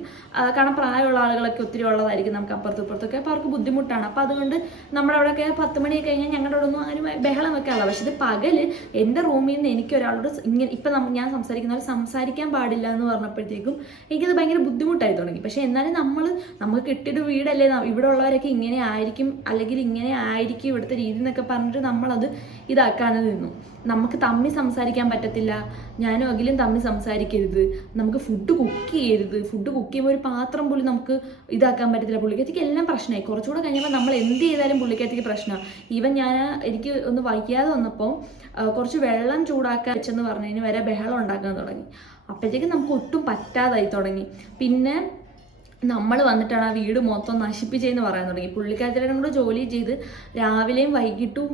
കാരണം പ്രായമുള്ള ആളുകളൊക്കെ ഒത്തിരി ഉള്ളതായിരിക്കും നമുക്ക് അപ്പുറത്തും. അപ്പോൾ അവർക്ക് ബുദ്ധിമുട്ടാണ്. അപ്പോൾ അതുകൊണ്ട് നമ്മുടെ അവിടെയൊക്കെ 10 മണിയൊക്കെ കഴിഞ്ഞാൽ ഞങ്ങളുടെ അവിടെ ഒന്നും ആരും ബഹളം വെക്കാറില്ല. പക്ഷേ ഇത് പകല് എൻ്റെ റൂമിൽ നിന്ന് എനിക്ക് ഒരാളോട് ഇങ്ങനെ ഇപ്പം ഞാൻ സംസാരിക്കുന്ന പോലെ സംസാരിക്കാൻ പാടില്ല എന്ന് പറഞ്ഞപ്പോഴത്തേക്കും എനിക്കത് ഭയങ്കര ബുദ്ധിമുട്ടായി തുടങ്ങി. പക്ഷേ എന്നാലും നമുക്ക് കിട്ടിയൊരു വീടല്ലേ, ഇവിടെ ഉള്ളവരൊക്കെ ഇങ്ങനെ ആയിരിക്കും അല്ലെങ്കിൽ ഇങ്ങനെ ആയിരിക്കും ഇവിടുത്തെ രീതി എന്നൊക്കെ പറഞ്ഞിട്ട് നമ്മളത് ഇതാക്കാതെ നിന്നു. നമുക്ക് തമ്മിൽ സംസാരിക്കാൻ പറ്റത്തില്ല, ഞാനും അഖിലും തമ്മിൽ സംസാരിക്കരുത്, നമുക്ക് ഫുഡ് കുക്ക് ചെയ്യരുത്, ഫുഡ് കുക്ക് ചെയ്യുമ്പോൾ ഒരു പാത്രം പോലും നമുക്ക് ഇതാക്കാൻ പറ്റത്തില്ല. പുള്ളിക്കാരത്തേക്ക് എല്ലാം പ്രശ്നമായി. കുറച്ചുകൂടെ കഴിഞ്ഞപ്പോൾ നമ്മൾ എന്ത് ചെയ്താലും പുള്ളിക്കാരത്തേക്ക് പ്രശ്നമാണ്. ഈവൻ എനിക്ക് ഒന്ന് വയ്യാതെ വന്നപ്പോൾ കുറച്ച് വെള്ളം ചൂടാക്കാൻ വെച്ചെന്ന് പറഞ്ഞതിന് വരെ ബഹളം ഉണ്ടാക്കാൻ തുടങ്ങി. അപ്പോഴത്തേക്കും നമുക്ക് ഒട്ടും പറ്റാതായി തുടങ്ങി. പിന്നെ നമ്മൾ വന്നിട്ടാണ് ആ വീട് മൊത്തം നശിപ്പിച്ചതെന്ന് പറയാൻ തുടങ്ങി. പുള്ളിക്കാരത്തിനും കൂടെ ജോലി ചെയ്ത് രാവിലെയും വൈകിട്ടും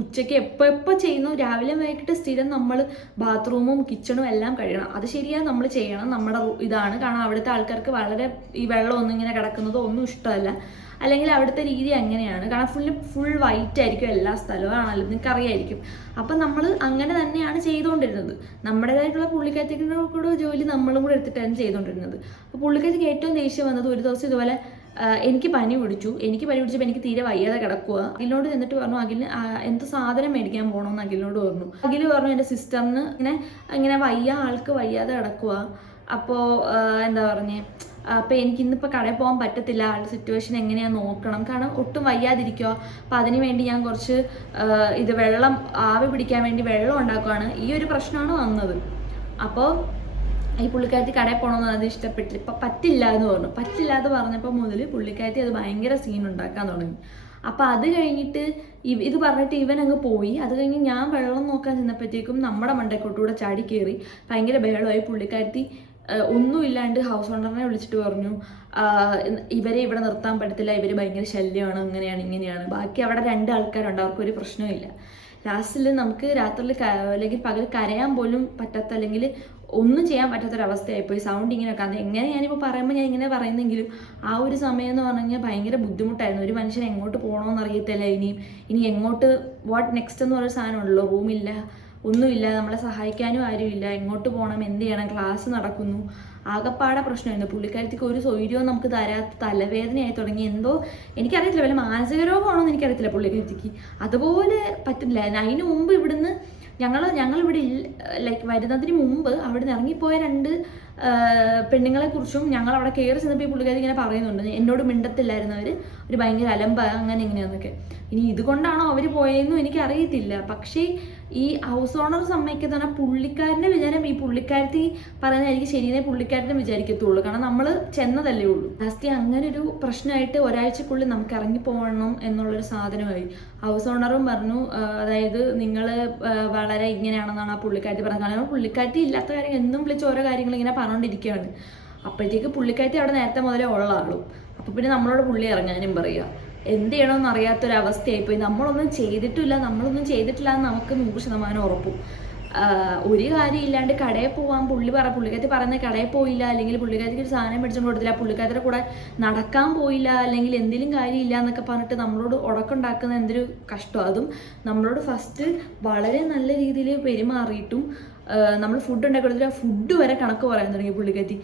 ഉച്ചയ്ക്ക് എപ്പോൾ ചെയ്യുന്നു, രാവിലെയും വൈകിട്ട് സ്ഥിരം നമ്മൾ ബാത്റൂമും കിച്ചണും എല്ലാം കഴിയണം. അത് ശരിയാണ്, നമ്മൾ ചെയ്യണം, നമ്മുടെ ഇതാണ്. കാരണം അവിടുത്തെ ആൾക്കാർക്ക് വളരെ ഈ വെള്ളം ഒന്നും ഇങ്ങനെ കിടക്കുന്നതോ ഒന്നും ഇഷ്ടമല്ല. അല്ലെങ്കിൽ അവിടുത്തെ രീതി അങ്ങനെയാണ്. കാരണം ഫുൾ വൈറ്റ് ആയിരിക്കും എല്ലാ സ്ഥലവും, ആണല്ലോ, നിങ്ങൾക്ക് അറിയായിരിക്കും. അപ്പം നമ്മൾ അങ്ങനെ തന്നെയാണ് ചെയ്തുകൊണ്ടിരുന്നത്. നമ്മുടേതായിട്ടുള്ള പുള്ളിക്കാരത്തിൻ്റെ കൂടെ ജോലി നമ്മളും കൂടെ എടുത്തിട്ടാണ് ചെയ്തുകൊണ്ടിരുന്നത്. അപ്പോൾ പുള്ളിക്കാരത്തിക്ക് ഏറ്റവും ദേഷ്യം വന്നത് ഒരു ദിവസം ഇതുപോലെ എനിക്ക് പനി പിടിച്ചപ്പോൾ എനിക്ക് തീരെ വയ്യാതെ കിടക്കുക. അഖിലിനോട് എന്നിട്ട് പറഞ്ഞു, അഖിലിന് എന്ത് സാധനം മേടിക്കാൻ പോകണമെന്ന് അഖിലിനോട് പറഞ്ഞു. അഖിൽ പറഞ്ഞു എൻ്റെ സിസ്റ്ററിന് ഇങ്ങനെ ആൾക്ക് വയ്യാതെ കിടക്കുക. അപ്പോൾ എന്താ പറഞ്ഞേ, അപ്പോൾ എനിക്ക് ഇന്നിപ്പോൾ കടയിൽ പോകാൻ പറ്റത്തില്ല, ആളുടെ സിറ്റുവേഷൻ എങ്ങനെയാണെന്ന് നോക്കണം, കാരണം ഒട്ടും വയ്യാതിരിക്കുക. അപ്പോൾ അതിന് വേണ്ടി ഞാൻ കുറച്ച് വെള്ളം ആവി പിടിക്കാൻ വേണ്ടി വെള്ളം ഉണ്ടാക്കുകയാണ്. ഈ ഒരു പ്രശ്നമാണ് വന്നത്. അപ്പോൾ ഈ പുള്ളിക്കാരത്തി കടയിൽ പോകണമെന്ന് അത് ഇഷ്ടപ്പെട്ടില്ല, ഇപ്പം പറ്റില്ല എന്ന് പറഞ്ഞപ്പോൾ മുതൽ പുള്ളിക്കാരത്തി അത് ഭയങ്കര സീൻ ഉണ്ടാക്കാൻ തുടങ്ങി. അപ്പോൾ അത് കഴിഞ്ഞിട്ട് ഇത് പറഞ്ഞിട്ട് ഇവൻ അങ്ങ് പോയി. അത് കഴിഞ്ഞ് ഞാൻ വെള്ളം നോക്കാൻ ചെന്നപ്പോഴത്തേക്കും നമ്മുടെ മണ്ടക്കോട്ടുകൂടെ ചാടി കയറി ഭയങ്കര ബഹളമായി. പുള്ളിക്കാരത്തി ഒന്നുമില്ലാണ്ട് ഹൗസ് ഓണറിനെ വിളിച്ചിട്ട് പറഞ്ഞു, ഇവരെ ഇവിടെ നിർത്താൻ പറ്റത്തില്ല, ഇവർ ഭയങ്കര ശല്യമാണ്, അങ്ങനെയാണ് ഇങ്ങനെയാണ്. ബാക്കി അവിടെ 2 ആൾക്കാരുണ്ട്, അവർക്കൊരു പ്രശ്നമില്ല. ലാസ്റ്റിൽ നമുക്ക് രാത്രിയിൽ അല്ലെങ്കിൽ പകൽ കരയാൻ പോലും പറ്റാത്ത, അല്ലെങ്കിൽ ഒന്നും ചെയ്യാൻ പറ്റാത്തൊരവസ്ഥയായിപ്പോയി. സൗണ്ട് ഇങ്ങനെയൊക്കെ അത് എങ്ങനെ ഞാനിപ്പോൾ പറയുമ്പോൾ ഞാൻ ഇങ്ങനെ പറയുന്നെങ്കിലും ആ ഒരു സമയം എന്ന് പറഞ്ഞു കഴിഞ്ഞാൽ ഭയങ്കര ബുദ്ധിമുട്ടായിരുന്നു. ഒരു മനുഷ്യൻ എങ്ങോട്ട് പോകണമെന്ന് അറിയത്തില്ല, ഇനി എങ്ങോട്ട് വാട്ട് നെക്സ്റ്റ് എന്ന് പറഞ്ഞൊരു സാധനമുണ്ടല്ലോ, റൂമില്ല, ഒന്നുമില്ല, നമ്മളെ സഹായിക്കാനും ആരുമില്ല, എങ്ങോട്ട് പോകണം, എന്ത് ചെയ്യണം, ക്ലാസ് നടക്കുന്നു, ആകപ്പാടെ പ്രശ്നമായിരുന്നു. പുള്ളിക്കാരത്തേക്ക് ഒരു സൗകര്യവും നമുക്ക് തരാത്ത തലവേദനയായി തുടങ്ങി. എന്തോ എനിക്കറിയത്തില്ല, വല്ല മാനസിക രോഗമാണോ എന്ന് എനിക്കറിയത്തില്ല പുള്ളിക്കാരത്തേക്ക്. അതുപോലെ പറ്റില്ല. അതിന് മുമ്പ് ഇവിടുന്ന് ഞങ്ങളിവിടെ വരുന്നതിന് മുമ്പ് അവിടെ നിന്ന് ഇറങ്ങിപ്പോയ 2 പെണ്ണുങ്ങളെ കുറിച്ചും ഞങ്ങൾ അവിടെ കയറി ചെന്നപ്പോൾ ഈ പുള്ളിക്കാരി ഇങ്ങനെ പറയുന്നുണ്ട്, എന്നോട് മിണ്ടത്തില്ലായിരുന്നവർ, ഒരു ഭയങ്കര അലമ്പ അങ്ങനെ ഇങ്ങനെയാന്നൊക്കെ. ഇനി ഇതുകൊണ്ടാണോ അവർ പോയതെന്നും എനിക്കറിയത്തില്ല. പക്ഷേ ഈ ഹൗസ് ഓണർ സമ്മതിക്കുന്ന പറഞ്ഞാൽ പുള്ളിക്കാരൻ്റെ വിചാരം ഈ പുള്ളിക്കാരത്തി പറയുന്നതായിരിക്കും ശരിയെന്നേ പുള്ളിക്കാരനെ വിചാരിക്കത്തുള്ളൂ. കാരണം നമ്മൾ ചെന്നതല്ലേ ഉള്ളൂ. ലാസ്റ്റ് അങ്ങനെ ഒരു പ്രശ്നമായിട്ട് ഒരാഴ്ചക്കുള്ളിൽ നമുക്ക് ഇറങ്ങി പോകണം എന്നുള്ളൊരു സാധനമായി. ഹൗസ് ഓണറും പറഞ്ഞു, അതായത് നിങ്ങൾ വളരെ ഇങ്ങനെയാണെന്നാണ് ആ പുള്ളിക്കാരത്തി പറഞ്ഞത്. കാരണം പുള്ളിക്കാരത്തി ഇല്ലാത്ത കാര്യം എന്നും വിളിച്ച് ഓരോ കാര്യങ്ങൾ ഇങ്ങനെ പറഞ്ഞുകൊണ്ടിരിക്കുകയാണ്. അപ്പോഴത്തേക്ക് പുള്ളിക്കാരത്തി അവിടെ നേരത്തെ മുതലേ ഉള്ള ആളും. അപ്പോൾ പിന്നെ നമ്മളോട് പുള്ളി ഇറങ്ങാനും പറയുക. എന്ത് ചെയ്യണമെന്ന് അറിയാത്തൊരവസ്ഥയായിപ്പോയി. നമ്മളൊന്നും ചെയ്തിട്ടില്ല എന്ന് നമുക്ക് 100% ഉറപ്പും. ഒരു കാര്യം ഇല്ലാണ്ട് കടയിൽ പോകാൻ പുള്ളിക്കാരത്തി പറയുന്നത് കടയിൽ പോയില്ല, അല്ലെങ്കിൽ പുള്ളിക്കാരത്തിക്ക് ഒരു സാധനം മേടിച്ചുകൊണ്ട് കൊടുത്തില്ല, പുള്ളിക്കാരത്തിയുടെ കൂടെ നടക്കാൻ പോയില്ല, അല്ലെങ്കിൽ എന്തെങ്കിലും കാര്യമില്ല എന്നൊക്കെ പറഞ്ഞിട്ട് നമ്മളോട് ഉടക്കുണ്ടാക്കുന്ന എന്തൊരു കഷ്ടമാണ്. അതും നമ്മളോട് ഫസ്റ്റ് വളരെ നല്ല രീതിയിൽ പെരുമാറിയിട്ടും നമ്മൾ ഫുഡ് ഉണ്ടാക്കി കൊടുത്തിട്ട് ആ ഫുഡ് വരെ കണക്ക് പറയാൻ തുടങ്ങി പുള്ളിക്കാരത്തി.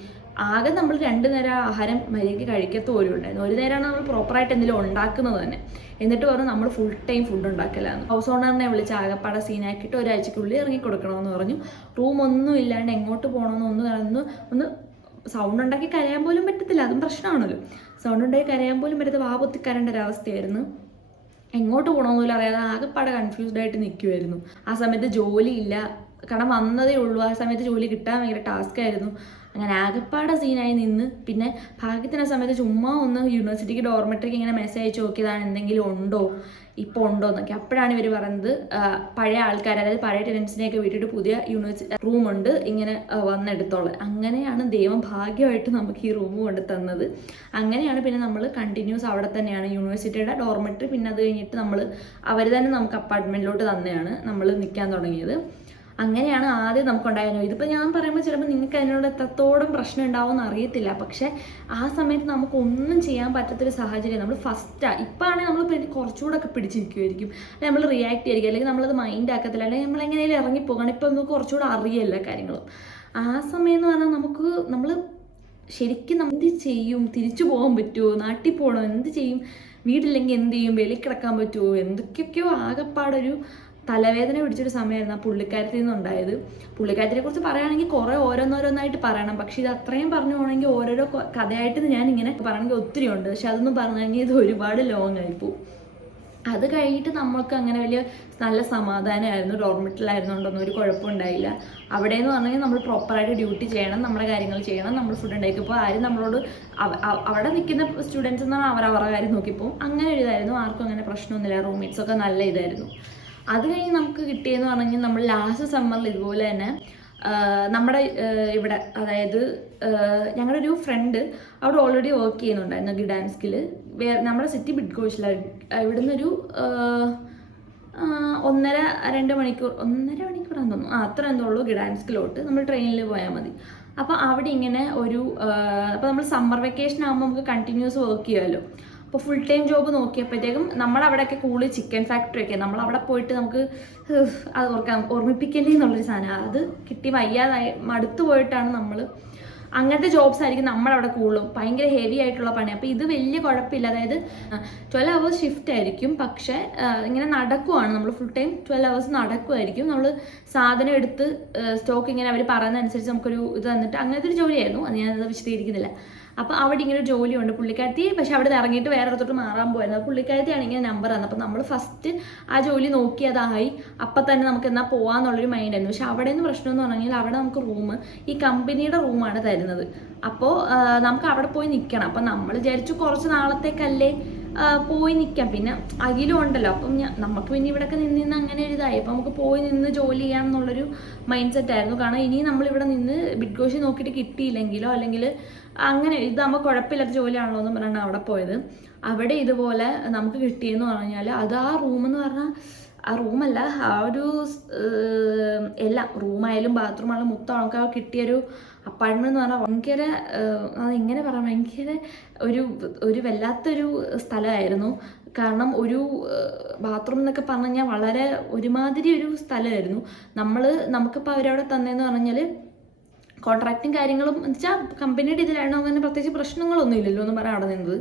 ആകെ നമ്മൾ 2 നേരം ആഹാരം മര്യാദയ്ക്ക് കഴിക്കത്ത പോലും ഉണ്ടായിരുന്നു. ഒരു നേരമാണ് നമ്മൾ പ്രോപ്പറായിട്ട് എന്തെങ്കിലും ഉണ്ടാക്കുന്നത് തന്നെ. എന്നിട്ട് പറഞ്ഞു നമ്മൾ ഫുൾ ടൈം ഫുഡ് ഉണ്ടാക്കലാന്ന്. ഹൗസ് ഓണറിനെ വിളിച്ച് ആകെപ്പാടെ സീനാക്കിയിട്ട് ഒരാഴ്ചക്കുള്ളിൽ ഇറങ്ങി കൊടുക്കണമെന്ന് പറഞ്ഞു. റൂമൊന്നും ഇല്ലാണ്ട് എങ്ങോട്ട് പോകണമെന്ന് ഒന്ന് സൗണ്ട് ഉണ്ടാക്കി കരയാൻ പോലും പറ്റത്തില്ല. അതും പ്രശ്നമാണല്ലോ. സൗണ്ട് ഉണ്ടാക്കി കരയാൻ പോലും പറ്റത്ത് വാപൊത്തി കരേണ്ട ഒരവസ്ഥയായിരുന്നു. എങ്ങോട്ട് പോകണമെന്നില്ല അറിയാതെ ആകെപ്പാടെ കൺഫ്യൂസ്ഡ് ആയിട്ട് നിൽക്കുമായിരുന്നു. ആ സമയത്ത് ജോലിയില്ല, കാരണം വന്നതേ ഉള്ളൂ. ആ സമയത്ത് ജോലി കിട്ടാൻ ഭയങ്കര ടാസ്ക് ആയിരുന്നു. അങ്ങനെ ആകെപ്പാടെ സീനായി നിന്ന്. പിന്നെ ഭാഗ്യത്തിന് ആ സമയത്ത് ചുമ്മാ ഒന്ന് യൂണിവേഴ്സിറ്റിക്ക് ഡോർമെട്രിക്ക് ഇങ്ങനെ മെസ്സേജ് അയച്ച് നോക്കിയതാണ് എന്തെങ്കിലും ഉണ്ടോ ഇപ്പോൾ ഉണ്ടോ എന്നൊക്കെ. അപ്പോഴാണ് ഇവർ പറയുന്നത് പഴയ ആൾക്കാർ, അതായത് പഴയ ടെനൻസിനെയൊക്കെ വിട്ടിട്ട് പുതിയ യൂണിവേഴ്സിറ്റി റൂമുണ്ട്, ഇങ്ങനെ വന്നെടുത്തോളാം. അങ്ങനെയാണ് ദൈവം ഭാഗ്യമായിട്ട് നമുക്ക് ഈ റൂം കൊണ്ട് തന്നത്. അങ്ങനെയാണ് പിന്നെ നമ്മൾ കണ്ടിന്യൂസ് അവിടെ തന്നെയാണ് യൂണിവേഴ്സിറ്റിയുടെ ഡോർമെട്രി. പിന്നെ അത് കഴിഞ്ഞിട്ട് അവർ തന്നെ നമുക്ക് അപ്പാർട്ട്മെൻറ്റിലോട്ട് തന്നെയാണ് നമ്മൾ നിൽക്കാൻ തുടങ്ങിയത്. അങ്ങനെയാണ് ആദ്യം നമുക്കുണ്ടായിരുന്നു. ഇതിപ്പോൾ ഞാൻ പറയുമ്പോൾ ചിലപ്പോൾ നിങ്ങൾക്ക് അതിനോട് എത്രത്തോളം പ്രശ്നം ഉണ്ടാവുമെന്ന് അറിയത്തില്ല. പക്ഷേ ആ സമയത്ത് നമുക്കൊന്നും ചെയ്യാൻ പറ്റാത്തൊരു സാഹചര്യം. നമ്മൾ ഫസ്റ്റാണ്. ഇപ്പോൾ ആണെങ്കിൽ നമ്മൾ കുറച്ചുകൂടെ ഒക്കെ പിടിച്ചിരിക്കുമായിരിക്കും, അല്ലെങ്കിൽ നമ്മൾ റിയാക്ട് ചെയ്തിരിക്കും, അല്ലെങ്കിൽ നമ്മളത് മൈൻഡ് ആക്കത്തില്ല, അല്ലെങ്കിൽ നമ്മൾ എങ്ങനെയാലും ഇറങ്ങിപ്പോകണം. ഇപ്പോൾ നമുക്ക് കുറച്ചുകൂടെ അറിയില്ല കാര്യങ്ങളും. ആ സമയം എന്ന് പറഞ്ഞാൽ നമ്മൾ ശരിക്കും എന്ത് ചെയ്യും, തിരിച്ചു പോകാൻ പറ്റുമോ, നാട്ടിൽ പോകണോ, എന്ത് ചെയ്യും, വീട്ടില്ലെങ്കിൽ എന്ത് ചെയ്യും, വെളിയിൽ കിടക്കാൻ പറ്റുമോ, എന്തൊക്കെയൊക്കെയോ ആകെപ്പാടൊരു തലവേദന പിടിച്ചൊരു സമയമായിരുന്നു ആ പുള്ളിക്കാരത്തിൽ നിന്നുണ്ടായത്. പുള്ളിക്കാരത്തിനെ കുറിച്ച് പറയുകയാണെങ്കിൽ കുറേ ഓരോന്നോരോന്നായിട്ട് പറയണം. പക്ഷേ ഇത് അത്രയും പറഞ്ഞു പോകണമെങ്കിൽ ഓരോരോ കഥയായിട്ട് ഞാൻ ഇങ്ങനെ പറയണമെങ്കിൽ ഒത്തിരി ഉണ്ട്. പക്ഷെ അതൊന്നും പറഞ്ഞെങ്കിൽ ഇത് ഒരുപാട് ലോങ് ആയിപ്പോവും. അത് കഴിഞ്ഞിട്ട് നമ്മൾക്ക് അങ്ങനെ വലിയ നല്ല സമാധാനമായിരുന്നു. ഡോർമെറ്റിലായിരുന്നുകൊണ്ടൊന്നും ഒരു കുഴപ്പമുണ്ടായില്ല. അവിടെ എന്ന് പറഞ്ഞാൽ നമ്മൾ പ്രോപ്പറായിട്ട് ഡ്യൂട്ടി ചെയ്യണം, നമ്മുടെ കാര്യങ്ങൾ ചെയ്യണം, നമ്മൾ ഫുഡ് ഉണ്ടാക്കിയപ്പോൾ ആരും നമ്മളോട് അവിടെ നിൽക്കുന്ന സ്റ്റുഡൻസ് എന്ന് പറഞ്ഞാൽ അവരവരുടെ കാര്യം നോക്കിപ്പോവും. അങ്ങനെ ഒരു ഇതായിരുന്നു. ആർക്കും അങ്ങനെ പ്രശ്നമൊന്നുമില്ല. റൂംമേറ്റ്സൊക്കെ നല്ല ഇതായിരുന്നു. അത് കഴിഞ്ഞ് നമുക്ക് കിട്ടിയെന്ന് പറഞ്ഞാൽ നമ്മൾ ലാസ്റ്റ് സമ്മറിൽ ഇതുപോലെ തന്നെ നമ്മുടെ ഇവിടെ, അതായത് ഞങ്ങളുടെ ഒരു ഫ്രണ്ട് അവിടെ ഓൾറെഡി വർക്ക് ചെയ്യുന്നുണ്ടായിരുന്നു ഗിഡാൻസ്കിൽ. നമ്മുടെ സിറ്റി ബിഡ്ഗോഷിലാണ്. ഇവിടുന്ന് ഒരു 1.5-2 മണിക്കൂറാണെന്ന് തോന്നുന്നു. അത്ര എന്തോ ഉള്ളൂ ഗിഡാൻസ്കിലോട്ട്. നമ്മൾ ട്രെയിനിൽ പോയാൽ മതി. അപ്പോൾ അവിടെ ഇങ്ങനെ അപ്പോൾ നമ്മൾ സമ്മർ വെക്കേഷൻ ആകുമ്പോൾ നമുക്ക് കണ്ടിന്യൂസ് വർക്ക് ചെയ്യുമല്ലോ. അപ്പോൾ ഫുൾ ടൈം ജോബ് നോക്കിയപ്പോഴത്തേക്കും നമ്മളവിടെയൊക്കെ കൂടുതൽ ചിക്കൻ ഫാക്ടറി ഒക്കെ, നമ്മളവിടെ പോയിട്ട് നമുക്ക് അത് ഓർമ്മിപ്പിക്കല്ലേ എന്നുള്ളൊരു സാധനം. അത് കിട്ടി വയ്യാതായി മടുത്തു പോയിട്ടാണ് നമ്മൾ അങ്ങനത്തെ ജോബ്സ് ആയിരിക്കും നമ്മളവിടെ കൂടുതലും. ഭയങ്കര ഹെവി ആയിട്ടുള്ള പണി. അപ്പോൾ ഇത് വലിയ കുഴപ്പമില്ല. അതായത് 12 hours ഷിഫ്റ്റ് ആയിരിക്കും. പക്ഷേ ഇങ്ങനെ നടക്കുവാണ്, നമ്മൾ ഫുൾ ടൈം 12 hours നടക്കുമായിരിക്കും. നമ്മൾ സാധനം എടുത്ത് സ്റ്റോക്ക് ഇങ്ങനെ അവർ പറയുന്നതനുസരിച്ച് നമുക്കൊരു ഇത് തന്നിട്ട് അങ്ങനത്തെ ഒരു ജോലിയായിരുന്നു. അത് ഞാനത് വിശദീകരിക്കുന്നില്ല. അപ്പോൾ അവിടെ ഇങ്ങനെ ഒരു ജോലിയുണ്ട് പുള്ളിക്കാരത്തി. പക്ഷെ അവിടെ ഇറങ്ങിയിട്ട് വേറെ അടുത്തോട്ട് മാറാൻ പോയിരുന്നു. അപ്പോൾ പുള്ളിക്കാരത്തിയാണ് ഇങ്ങനെ നമ്പർ തന്നത്. അപ്പോൾ നമ്മൾ ഫസ്റ്റ് ആ ജോലി നോക്കിയതായി. അപ്പം തന്നെ നമുക്ക് എന്നാൽ പോകാമെന്നുള്ളൊരു മൈൻഡായിരുന്നു. പക്ഷെ അവിടെ നിന്ന് പ്രശ്നമെന്ന് പറഞ്ഞാൽ അവിടെ നമുക്ക് ഈ കമ്പനിയുടെ റൂമാണ് തരുന്നത്. അപ്പോൾ നമുക്ക് അവിടെ പോയി നിൽക്കണം. അപ്പം നമ്മൾ വിചാരിച്ചു കുറച്ച് നാളത്തേക്കല്ലേ പോയി നിൽക്കാം, പിന്നെ അഖിലും ഉണ്ടല്ലോ. അപ്പം നമുക്ക് പിന്നെ ഇവിടെയൊക്കെ നിന്ന് അങ്ങനെ ഒരു ഇതായി. അപ്പം നമുക്ക് പോയി നിന്ന് ജോലി ചെയ്യാം എന്നുള്ളൊരു മൈൻഡ് സെറ്റായിരുന്നു. കാരണം ഇനി നമ്മളിവിടെ നിന്ന് ബിഡ്ഗോഷി നോക്കിയിട്ട് കിട്ടിയില്ലെങ്കിലോ, അല്ലെങ്കിൽ അങ്ങനെ ഇതാകുമ്പോൾ കുഴപ്പമില്ലാത്ത ജോലിയാണല്ലോ എന്ന് പറഞ്ഞാണ് അവിടെ പോയത്. അവിടെ ഇതുപോലെ നമുക്ക് കിട്ടിയെന്ന് പറഞ്ഞാൽ അത് ആ റൂമെന്ന് പറഞ്ഞാൽ ആ റൂമല്ല, ആ ഒരു എല്ലാം റൂമായാലും ബാത്റൂമായാലും മൊത്തം നമുക്ക് കിട്ടിയൊരു അപ്പാർട്ട്മെന്റ് എന്ന് പറഞ്ഞാൽ ഭയങ്കര, അതെങ്ങനെ പറയാം, ഭയങ്കര ഒരു വല്ലാത്തൊരു സ്ഥലമായിരുന്നു. കാരണം ഒരു ബാത്റൂം എന്നൊക്കെ പറഞ്ഞു കഴിഞ്ഞാൽ വളരെ ഒരുമാതിരി ഒരു സ്ഥലമായിരുന്നു. നമുക്കിപ്പോൾ അവരവിടെ തന്നതെന്ന് പറഞ്ഞാൽ കോൺട്രാക്റ്റും കാര്യങ്ങളും എന്ന് വെച്ചാൽ കമ്പനിയുടെ ഇതിലായിരുന്നു. അങ്ങനെ പ്രത്യേകിച്ച് പ്രശ്നങ്ങളൊന്നും ഇല്ലല്ലോ എന്ന് പറയാൻ അവിടെ നിന്നത്.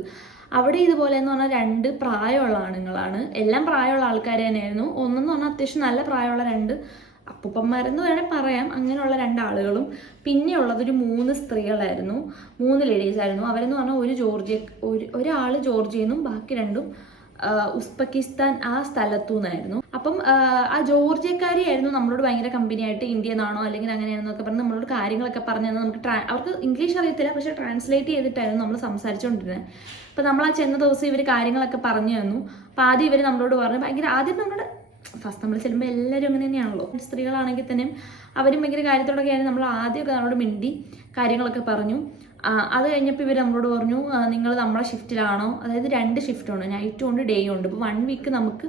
അവിടെ ഇതുപോലെ എന്ന് പറഞ്ഞാൽ 2 പ്രായമുള്ള ആണുങ്ങളാണ്. എല്ലാം പ്രായമുള്ള ആൾക്കാർ തന്നെയായിരുന്നു. ഒന്നെന്ന് പറഞ്ഞാൽ അത്യാവശ്യം നല്ല പ്രായമുള്ള 2 അപ്പൂപ്പന്മാരെന്ന് വേണേൽ പറയാം. അങ്ങനെയുള്ള 2 ആളുകളും പിന്നെ ഉള്ളതൊരു 3 സ്ത്രീകളായിരുന്നു, 3 ലേഡീസ് ആയിരുന്നു. അവരെന്ന് പറഞ്ഞാൽ ഒരാൾ ജോർജിയയിൽ നിന്നും ബാക്കി 2 ഉസ്ബെക്കിസ്ഥാൻ ആ സ്ഥലത്തു നിന്നായിരുന്നു. അപ്പം ആ ജോർജിയക്കാരിയായിരുന്നു നമ്മളോട് ഭയങ്കര കമ്പനിയായിട്ട് ഇന്ത്യയിൽ നിന്നാണോ അല്ലെങ്കിൽ അങ്ങനെയാണെന്നൊക്കെ പറഞ്ഞ് നമ്മളോട് കാര്യങ്ങളൊക്കെ പറഞ്ഞു തന്നെ നമുക്ക് അവർക്ക് ഇംഗ്ലീഷ് അറിയത്തില്ല, പക്ഷേ ട്രാൻസ്ലേറ്റ് ചെയ്തിട്ടായിരുന്നു നമ്മൾ സംസാരിച്ചുകൊണ്ടിരുന്നത്. അപ്പം നമ്മൾ ആ ചെന്ന ദിവസം ഇവർ കാര്യങ്ങളൊക്കെ പറഞ്ഞു തന്നു. അപ്പം ആദ്യം ഇവർ നമ്മളോട് പറഞ്ഞു ഭയങ്കര ആദ്യം നമ്മുടെ ഫസ്റ്റ് നമ്മൾ ചെല്ലുമ്പോൾ എല്ലാവരും അങ്ങനെ തന്നെയാണല്ലോ, സ്ത്രീകളാണെങ്കിൽ തന്നെയും അവരും ഭയങ്കര കാര്യത്തോടൊക്കെ ആയിരുന്നു. നമ്മൾ ആദ്യമൊക്കെ നമ്മളോട് മിണ്ടി കാര്യങ്ങളൊക്കെ പറഞ്ഞു. അത് കഴിഞ്ഞപ്പോൾ ഇവർ നമ്മളോട് പറഞ്ഞു നിങ്ങൾ നമ്മുടെ ഷിഫ്റ്റിലാണോ, അതായത് 2 ഷിഫ്റ്റുണ്ട്, നൈറ്റും ഉണ്ട് ഡേയും ഉണ്ട്. ഇപ്പോൾ 1 വീക്ക് നമുക്ക്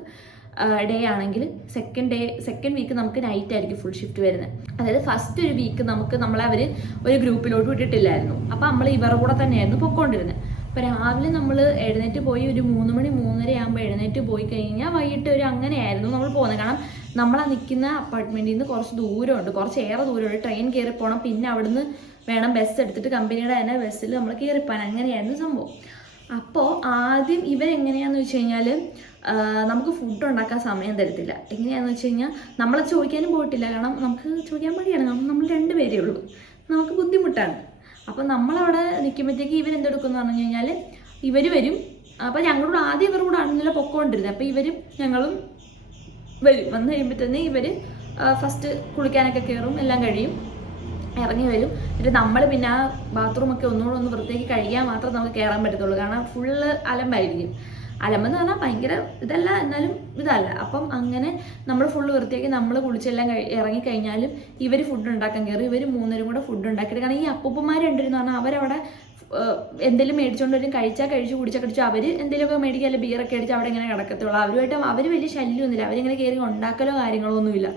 ഡേ ആണെങ്കിൽ സെക്കൻഡ് വീക്ക് നമുക്ക് നൈറ്റ് ആയിരിക്കും ഫുൾ ഷിഫ്റ്റ് വരുന്നത്. അതായത് ഫസ്റ്റ് ഒരു വീക്ക് നമ്മളെ അവർ ഒരു ഗ്രൂപ്പിലോട്ട് വിട്ടിട്ടില്ലായിരുന്നു. അപ്പോൾ നമ്മൾ ഇവരുടെ കൂടെ തന്നെയായിരുന്നു പൊയ്ക്കൊണ്ടിരുന്നത്. അപ്പോൾ രാവിലെ നമ്മൾ എഴുന്നേറ്റ് പോയി ഒരു 3 മണി 3:30 ആകുമ്പോൾ എഴുന്നേറ്റ് പോയി കഴിഞ്ഞാൽ വൈകിട്ട് ഒരു അങ്ങനെയായിരുന്നു നമ്മൾ പോകുന്നത്. കാരണം നമ്മളാ നിൽക്കുന്ന അപ്പാർട്ട്മെൻറ്റിൽ നിന്ന് കുറച്ച് ദൂരമുണ്ട്, കുറച്ചേറെ ദൂരമുണ്ട്, ട്രെയിൻ കയറി പോകണം, പിന്നെ അവിടുന്ന് വേണം ബസ് എടുത്തിട്ട് കമ്പനിയുടെ തന്നെ ബസ്സിൽ നമ്മൾ കയറിപ്പോകാൻ, അങ്ങനെയായിരുന്നു സംഭവം. അപ്പോൾ ആദ്യം ഇവരെങ്ങനെയാണെന്ന് വെച്ച് കഴിഞ്ഞാൽ നമുക്ക് ഫുഡ് ഉണ്ടാക്കാൻ സമയം തരത്തില്ല. എങ്ങനെയാണെന്ന് വെച്ച് കഴിഞ്ഞാൽ നമ്മളത് ചോദിക്കാനും പോയിട്ടില്ല, കാരണം നമുക്ക് ചോദിക്കാൻ മടിയാണ്, നമ്മൾ 2 പേരേ ഉള്ളൂ, നമുക്ക് ബുദ്ധിമുട്ടാണ്. അപ്പം നമ്മളവിടെ നിൽക്കുമ്പോഴത്തേക്ക് ഇവരെന്തെടുക്കുമെന്ന് പറഞ്ഞു കഴിഞ്ഞാൽ ഇവർ വരും. അപ്പം ഞങ്ങളോട് ആദ്യം ഇവരുടെ കൂടെ ആണെന്നില്ല പൊക്കോണ്ടിരുന്നത്. അപ്പോൾ ഇവരും ഞങ്ങളും വരും. വന്നു കഴിയുമ്പോൾ തന്നെ ഇവർ ഫസ്റ്റ് കുളിക്കാനൊക്കെ കയറും, എല്ലാം കഴിയും, ഇറങ്ങി വരും. എന്നിട്ട് നമ്മൾ പിന്നെ ആ ബാത്റൂമൊക്കെ ഒന്നുകൂടെ ഒന്ന് വൃത്തിയാക്കി കഴിയാൻ മാത്രം നമുക്ക് കയറാൻ പറ്റത്തുള്ളൂ, കാരണം ഫുള്ള് അലമ്പായിരിക്കും. അലമ്പെന്ന് പറഞ്ഞാൽ ഭയങ്കര ഇതല്ല, എന്നാലും ഇതല്ല. അപ്പം അങ്ങനെ നമ്മൾ ഫുള്ള് വൃത്തിയാക്കി നമ്മൾ കുളിച്ചെല്ലാം ഇറങ്ങിക്കഴിഞ്ഞാലും ഇവർ ഫുഡ് ഉണ്ടാക്കാൻ കയറി. ഇവർ 3 കൂടെ ഫുഡ് ഉണ്ടാക്കിയിട്ട്, കാരണം ഈ അപ്പൂപ്പന്മാരുണ്ടെന്ന് പറഞ്ഞാൽ അവരവിടെ എന്തെങ്കിലും മേടിച്ചുകൊണ്ട് വരും, കഴിച്ചാൽ കഴിച്ചു, കുടിച്ചാൽ കുടിച്ചു. അവർ എന്തെങ്കിലുമൊക്കെ മേടിക്കുക, അല്ലെങ്കിൽ ബിയറൊക്കെ അടിച്ച് അവിടെ ഇങ്ങനെ കിടക്കത്തുള്ളൂ. അവരുമായിട്ട് അവർ വലിയ ശല്യമൊന്നുമില്ല, അവരിങ്ങനെ കയറി ഉണ്ടാക്കലോ കാര്യങ്ങളോ ഒന്നുമില്ല.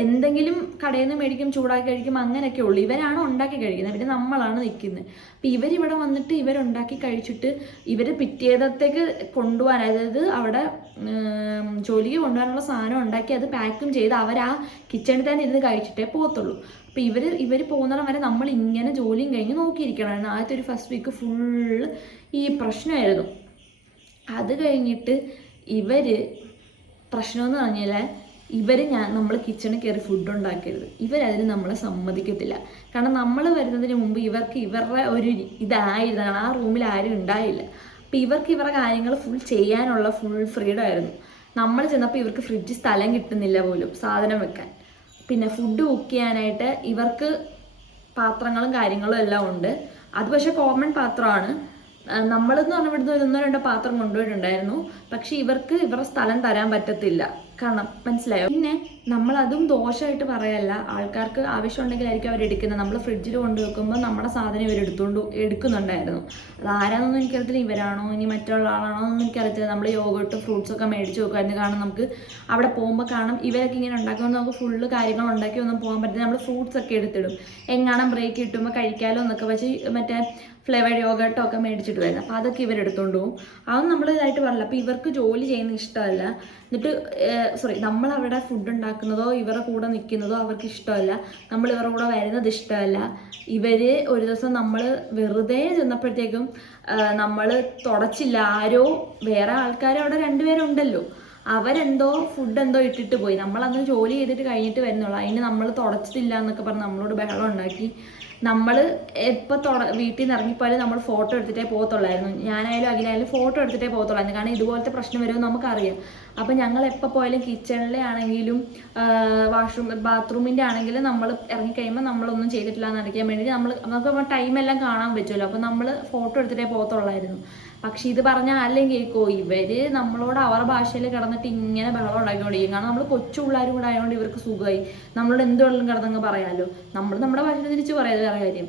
എന്തെങ്കിലും കടയിൽ നിന്ന് മേടിക്കും, ചൂടാക്കി കഴിക്കും, അങ്ങനെയൊക്കെ ഉള്ളൂ. ഇവരാണ് ഉണ്ടാക്കി കഴിക്കുന്നത്, പിന്നെ നമ്മളാണ് നിൽക്കുന്നത്. അപ്പം ഇവരിവിടെ വന്നിട്ട് ഇവരുണ്ടാക്കി കഴിച്ചിട്ട് ഇവർ പിറ്റേന്നത്തേക്ക് കൊണ്ടുപോകാൻ, അതായത് അവിടെ ജോലിക്ക് കൊണ്ടുപോകാനുള്ള സാധനം ഉണ്ടാക്കി അത് പാക്കും ചെയ്ത് അവർ ആ കിച്ചണിൽ തന്നെ ഇരുന്ന് കഴിച്ചിട്ടേ പോകത്തുള്ളൂ. അപ്പം ഇവർ പോകുന്നിടം വരെ നമ്മൾ ഇങ്ങനെ ജോലിയും കഴിഞ്ഞ് നോക്കിയിരിക്കണമായിരുന്നു. ആദ്യത്തെ ഒരു ഫസ്റ്റ് വീക്ക് ഫുള്ള് ഈ പ്രശ്നമായിരുന്നു. അത് കഴിഞ്ഞിട്ട് പ്രശ്നമെന്ന് പറഞ്ഞാൽ നമ്മൾ കിച്ചണിൽ കയറി ഫുഡ് ഉണ്ടാക്കരുത്, ഇവരതിന് നമ്മളെ സമ്മതിക്കത്തില്ല. കാരണം നമ്മൾ വരുന്നതിന് മുമ്പ് ഇവരുടെ ഒരു ഇതായിരുന്നു, ആ റൂമിൽ ആരും ഉണ്ടായില്ല. അപ്പം ഇവരുടെ കാര്യങ്ങൾ ഫുൾ ചെയ്യാനുള്ള ഫുൾ ഫ്രീഡം ആയിരുന്നു. നമ്മൾ ചെന്നപ്പോൾ ഇവർക്ക് ഫ്രിഡ്ജിൽ സ്ഥലം കിട്ടുന്നില്ല പോലും സാധനം വെക്കാൻ. പിന്നെ ഫുഡ് കുക്ക് ചെയ്യാനായിട്ട് ഇവർക്ക് പാത്രങ്ങളും കാര്യങ്ങളും എല്ലാം ഉണ്ട്. അത് പക്ഷേ കോമൺ പാത്രമാണ്. നമ്മളെന്ന് പറഞ്ഞാൽ ഇവിടുന്ന് 1-2 പാത്രം കൊണ്ടുപോയിട്ടുണ്ടായിരുന്നു, പക്ഷെ ഇവരുടെ സ്ഥലം തരാൻ പറ്റത്തില്ല. കാരണം മനസ്സിലായോ? പിന്നെ നമ്മളതും ദോഷമായിട്ട് പറയല്ല, ആൾക്കാർക്ക് ആവശ്യമുണ്ടെങ്കിലായിരിക്കും അവരെടുക്കുന്നത്. നമ്മൾ ഫ്രിഡ്ജിൽ കൊണ്ടുവെക്കുമ്പോൾ നമ്മുടെ സാധനം എടുക്കുന്നുണ്ടായിരുന്നു. അത് ആരാന്നൊന്നും എനിക്കറിയത്തില്ല, ഇവരാണോ ഇനി മറ്റുള്ള ആളാണോ എന്നൊന്നും എനിക്കറിയത്തില്ല. നമ്മൾ യോഗട്ടും ഫ്രൂട്ട്സൊക്കെ മേടിച്ച് വെക്കുമായിരുന്നു. കാരണം നമുക്ക് അവിടെ പോകുമ്പോൾ കാണാം ഇവരൊക്കെ ഇങ്ങനെ ഉണ്ടാക്കുമ്പോൾ നമുക്ക് ഫുള്ള് കാര്യങ്ങൾ ഉണ്ടാക്കി ഒന്നും പോകാൻ പറ്റില്ല. നമ്മൾ ഫ്രൂട്ട്സ് ഒക്കെ എടുത്തിടും, എങ്ങാനും ബ്രേക്ക് കിട്ടുമ്പോൾ കഴിക്കാമല്ലോ എന്നൊക്കെ വെച്ച് മറ്റേ ഫ്ലേവേർഡ് യോഗട്ടോ ഒക്കെ മേടിച്ചിട്ട് വരുന്നത്. അപ്പോൾ അതൊക്കെ ഇവരെടുത്തോണ്ട് പോകും. അതൊന്നും നമ്മൾ ഇതായിട്ട് പറയില്ല. അപ്പോൾ ഇവർക്ക് ജോലി ചെയ്യുന്നത് ഇഷ്ടമല്ല. എന്നിട്ട് നമ്മളവിടെ ഫുഡ് ഉണ്ടാക്കുന്നതോ ഇവരുടെ കൂടെ നിൽക്കുന്നതോ അവർക്ക് ഇഷ്ടമല്ല. നമ്മൾ ഇവരുടെ കൂടെ വരുന്നത് ഇഷ്ടമല്ല. ഒരു ദിവസം നമ്മൾ വെറുതെ ചെന്നപ്പോഴത്തേക്കും നമ്മൾ തുടച്ചില്ല. വേറെ ആൾക്കാർ അവിടെ 2 പേരുണ്ടല്ലോ, അവരെന്തോ ഫുഡ് എന്തോ ഇട്ടിട്ട് പോയി. നമ്മളന്ന് ജോലി ചെയ്തിട്ട് കഴിഞ്ഞിട്ട് വരുന്നുള്ളൂ, അതിന് നമ്മൾ തുടച്ചിട്ടില്ല എന്നൊക്കെ പറഞ്ഞ് നമ്മളോട് ബഹളം ഉണ്ടാക്കി. നമ്മൾ എപ്പോൾ വീട്ടിൽ നിന്ന് ഇറങ്ങിപ്പോയാലും നമ്മൾ ഫോട്ടോ എടുത്തിട്ടേ പോകത്തുള്ളായിരുന്നു. ഞാനായാലും അഖിലായാലും ഫോട്ടോ എടുത്തിട്ടേ പോകത്തുള്ളായിരുന്നു, കാരണം ഇതുപോലത്തെ പ്രശ്നം വരുമെന്ന് നമുക്കറിയാം. അപ്പം ഞങ്ങൾ എപ്പോൾ പോയാലും കിച്ചണിലെ ആണെങ്കിലും ബാത്റൂമിൻ്റെ ആണെങ്കിലും നമ്മൾ ഇറങ്ങിക്കഴിയുമ്പോൾ നമ്മളൊന്നും ചെയ്തിട്ടില്ല എന്ന് അറിയിക്കാൻ വേണ്ടി നമുക്ക് ടൈമെല്ലാം കാണാൻ പറ്റുമല്ലോ. അപ്പം നമ്മൾ ഫോട്ടോ എടുത്തിട്ടേ പോകത്തുള്ളായിരുന്നു. പക്ഷെ ഇത് പറഞ്ഞാൽ ആരെങ്കിലും കേൾക്കുമോ? നമ്മളോട് അവരുടെ ഭാഷയിൽ കിടന്നിട്ട് ഇങ്ങനെ ബഹളം ഉണ്ടാക്കിക്കൊണ്ടിരിക്കും. കാരണം നമ്മൾ കൊച്ചു പിള്ളേരും കൂടെ ആയതുകൊണ്ട് ഇവർക്ക് സുഖമായി, നമ്മളോട് എന്ത് വെള്ളം കിടന്നങ്ങ് പറയാമല്ലോ. നമ്മൾ നമ്മുടെ ഭാഷയിൽ തിരിച്ച് പറയാതെ വേറെ കാര്യം,